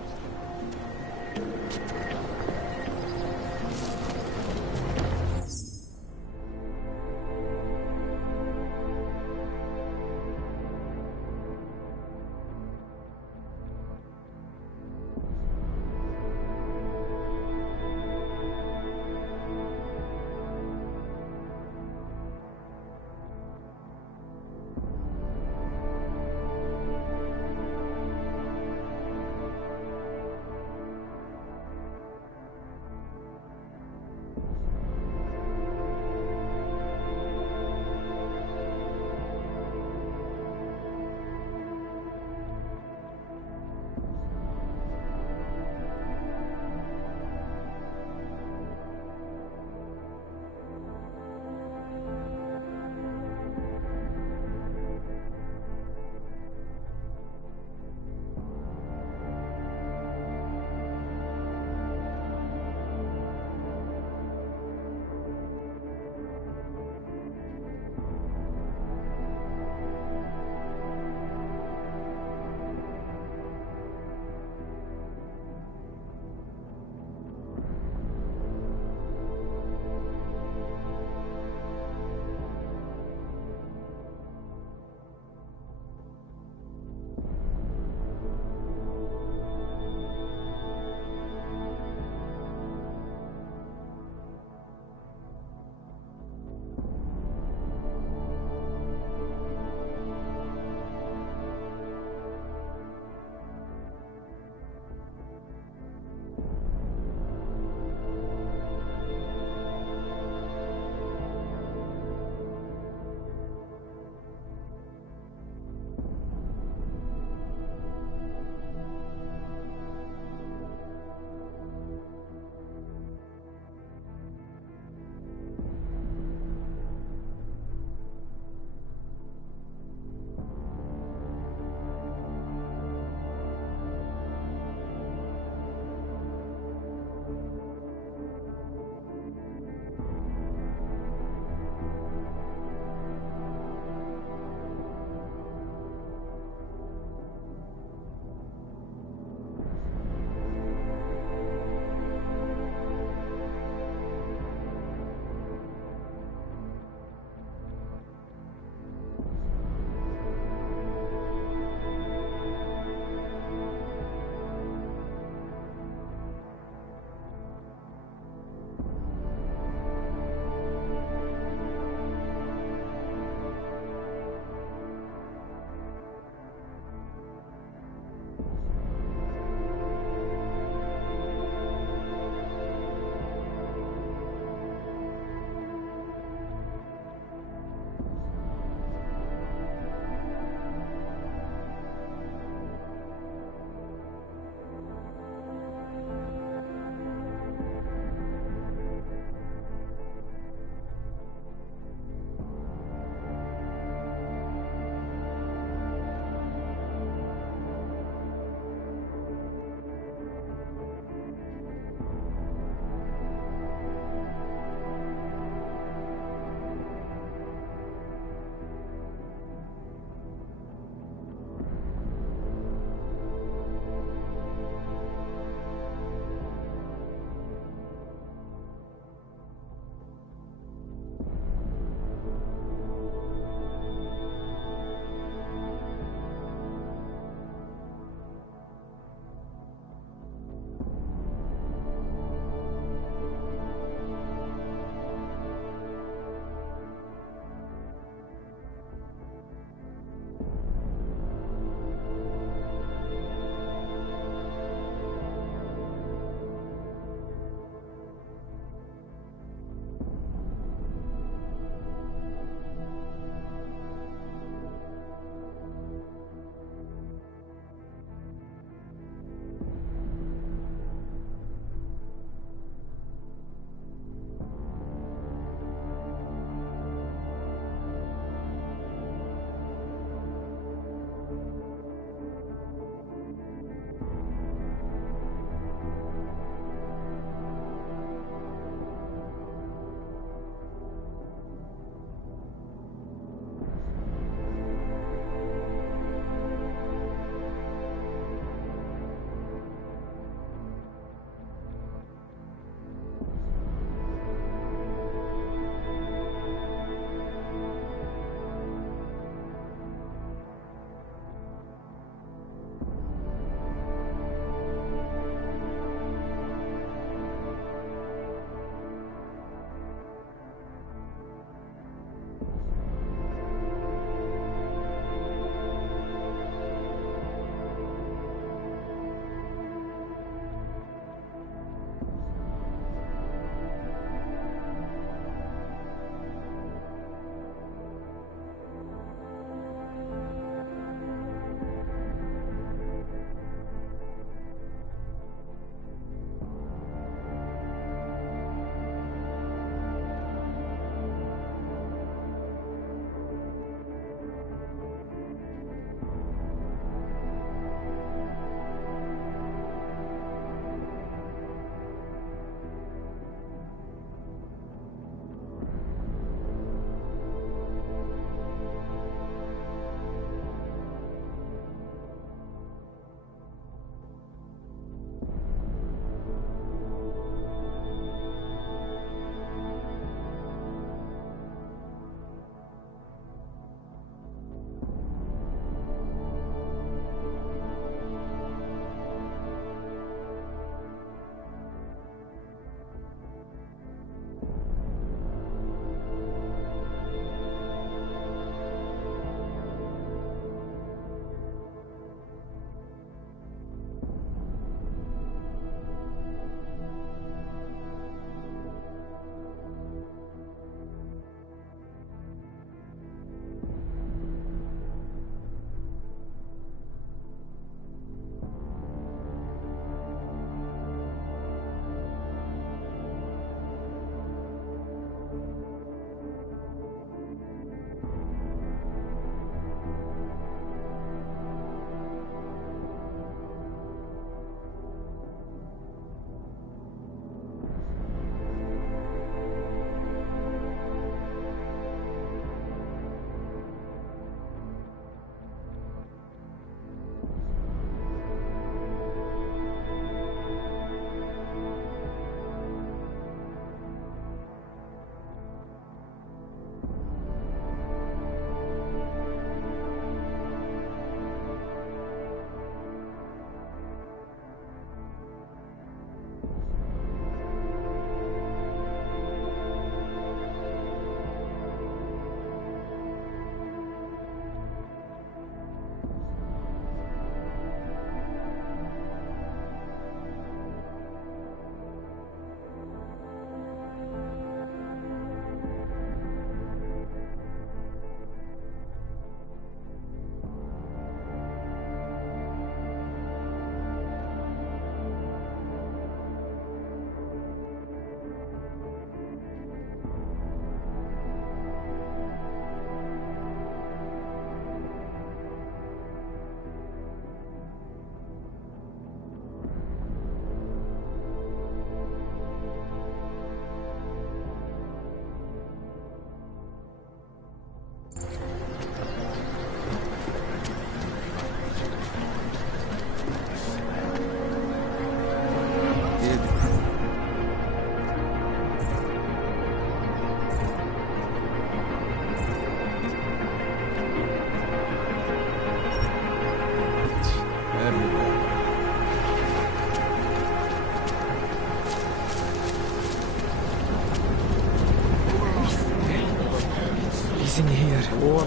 in here. Oh,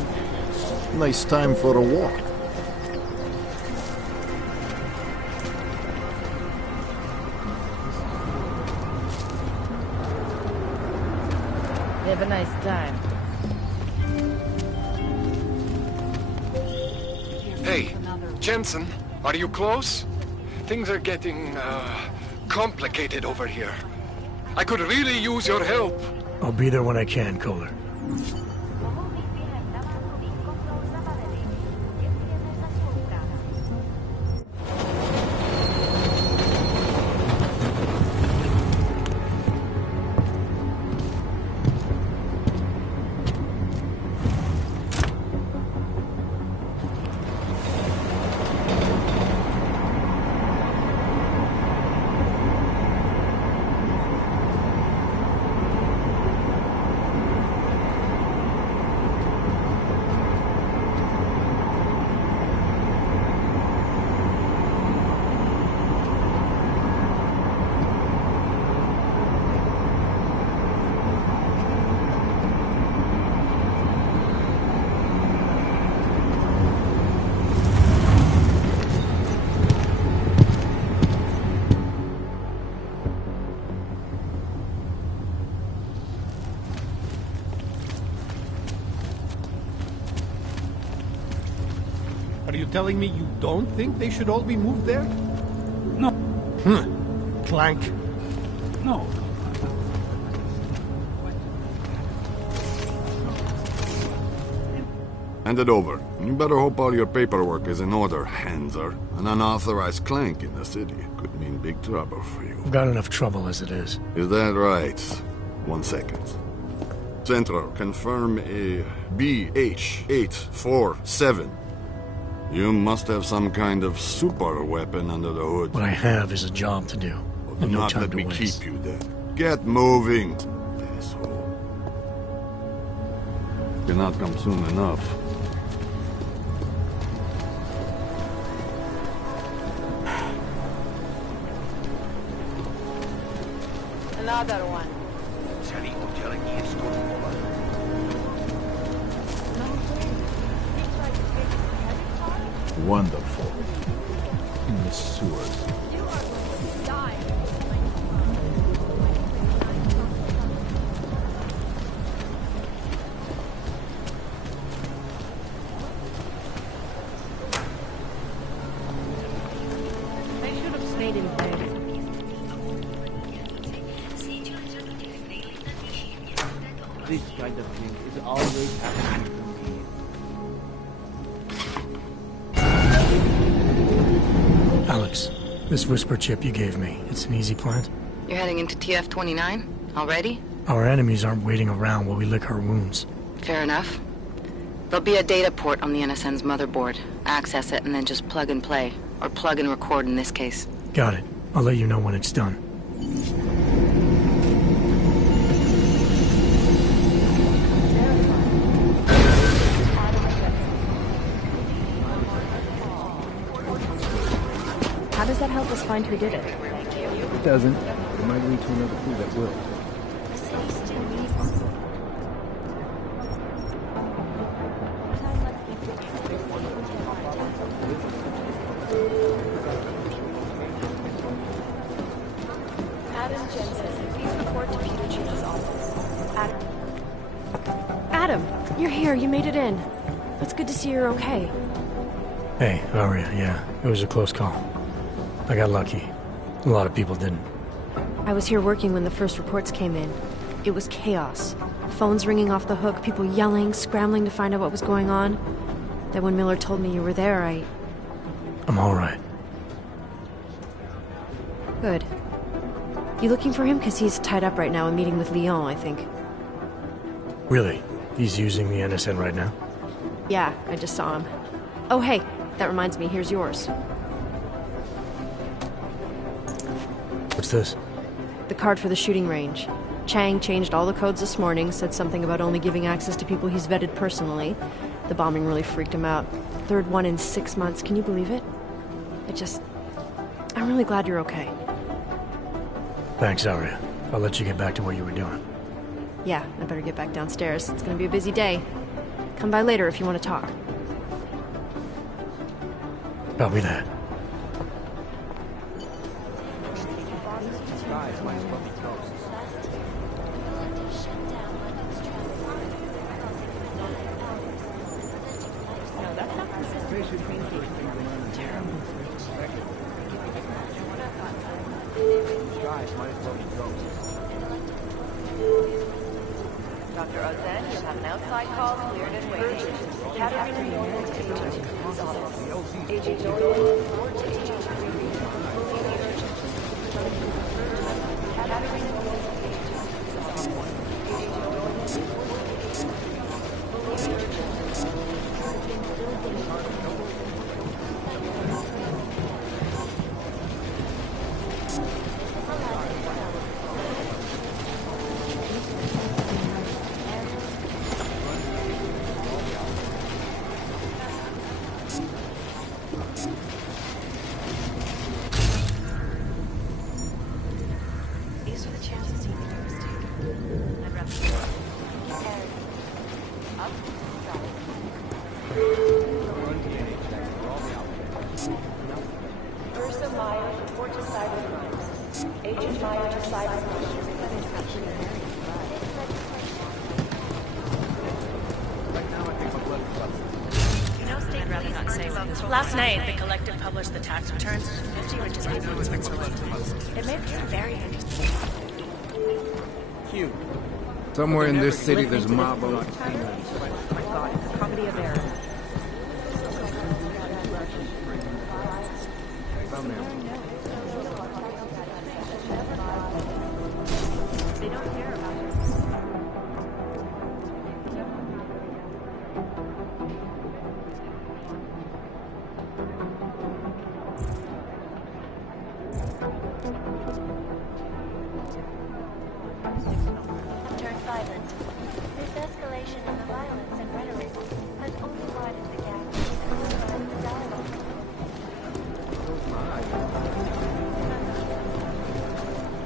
nice time for a walk. Have a nice time. Hey, Jensen, are you close? Things are getting, complicated over here. I could really use your help. I'll be there when I can, Kohler. Are you telling me you don't think they should all be moved there? No. Clank. No. Hand it over. You better hope all your paperwork is in order, Hanser. An unauthorized clank in the city could mean big trouble for you. I've got enough trouble as it is. Is that right? 1 second. Central, confirm a BH-847. You must have some kind of super weapon under the hood. What I have is a job to do. Well, And no not time let to me waste. keep you then. Get moving, asshole. Cannot come soon enough. Another one. Wonderful. In the sewers. They should have stayed in bed. This kind of thing is always happening to me. Alex, this whisper chip you gave me, it's an easy plant? You're heading into TF-29? Already? Our enemies aren't waiting around while we lick our wounds. Fair enough. There'll be a data port on the NSN's motherboard. Access it and then just plug and play. Or plug and record in this case. Got it. I'll let you know when it's done. How does that help us find who did it? It doesn't. It might lead to another clue that will. Adam Jensen, please report to Peter Chief's office. Adam, you're here. You made it in. It's good to see you're okay. Hey, how are you? Yeah, it was a close call. I got lucky. A lot of people didn't. I was here working when the first reports came in. It was chaos. Phones ringing off the hook, people yelling, scrambling to find out what was going on. Then when Miller told me you were there, I'm all right. Good. You looking for him? Because he's tied up right now and meeting with Lyon, I think. Really? He's using the NSN right now? Yeah, I just saw him. Oh, hey, that reminds me, here's yours. What's this? The card for the shooting range. Chang changed all the codes this morning, said something about only giving access to people he's vetted personally. The bombing really freaked him out. Third one in 6 months, can you believe it? I'm really glad you're okay. Thanks, Aria. I'll let you get back to what you were doing. Yeah, I better get back downstairs. It's gonna be a busy day. Come by later if you want to talk. Copy that. Dr. Ozen, you have an outside call cleared and waiting. Captain Norman to Agent office. Agent Norman to Agent These are the chances he knew he was taking. I'd rather carry up Ursa Meyer, report to cybercrimes. Agent Meyer to cybercrimes. You know, I'd rather not say what this. Last night, the collective published the tax returns of the 50 richest people in Switzerland. It made me very interesting. Somewhere in this city, there's a mob of... My God, it's comedy of error. They don't care about you. Turned violent. This escalation in the violence and rhetoric has only widened the gap between the dialogue.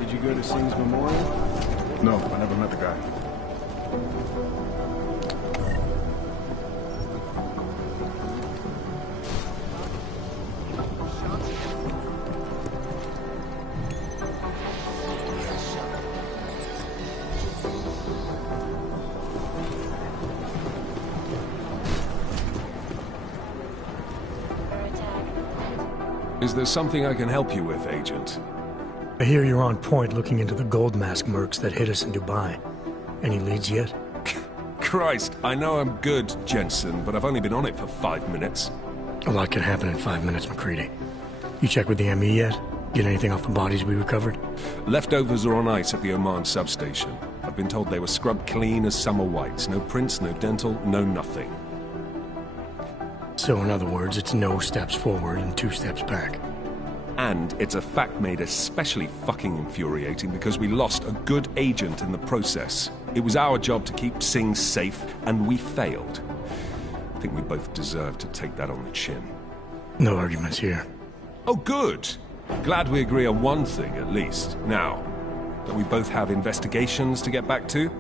Did you go to Singh's memorial? No, I never met the guy. Is there something I can help you with, Agent? I hear you're on point looking into the gold mask mercs that hit us in Dubai. Any leads yet? Christ, I know I'm good, Jensen, but I've only been on it for 5 minutes. A lot can happen in 5 minutes, McCready. You check with the ME yet? Get anything off the bodies we recovered? Leftovers are on ice at the Oman substation. I've been told they were scrubbed clean as summer whites. No prints, no dental, no nothing. So in other words, it's no steps forward and 2 steps back. And it's a fact made especially fucking infuriating because we lost a good agent in the process. It was our job to keep Singh safe, and we failed. I think we both deserve to take that on the chin. No arguments here. Oh, good. Glad we agree on one thing, at least. Now, don't we both have investigations to get back to?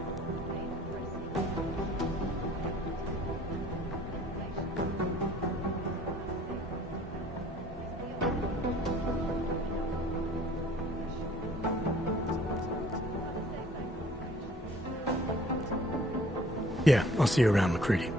Yeah, I'll see you around, McCready.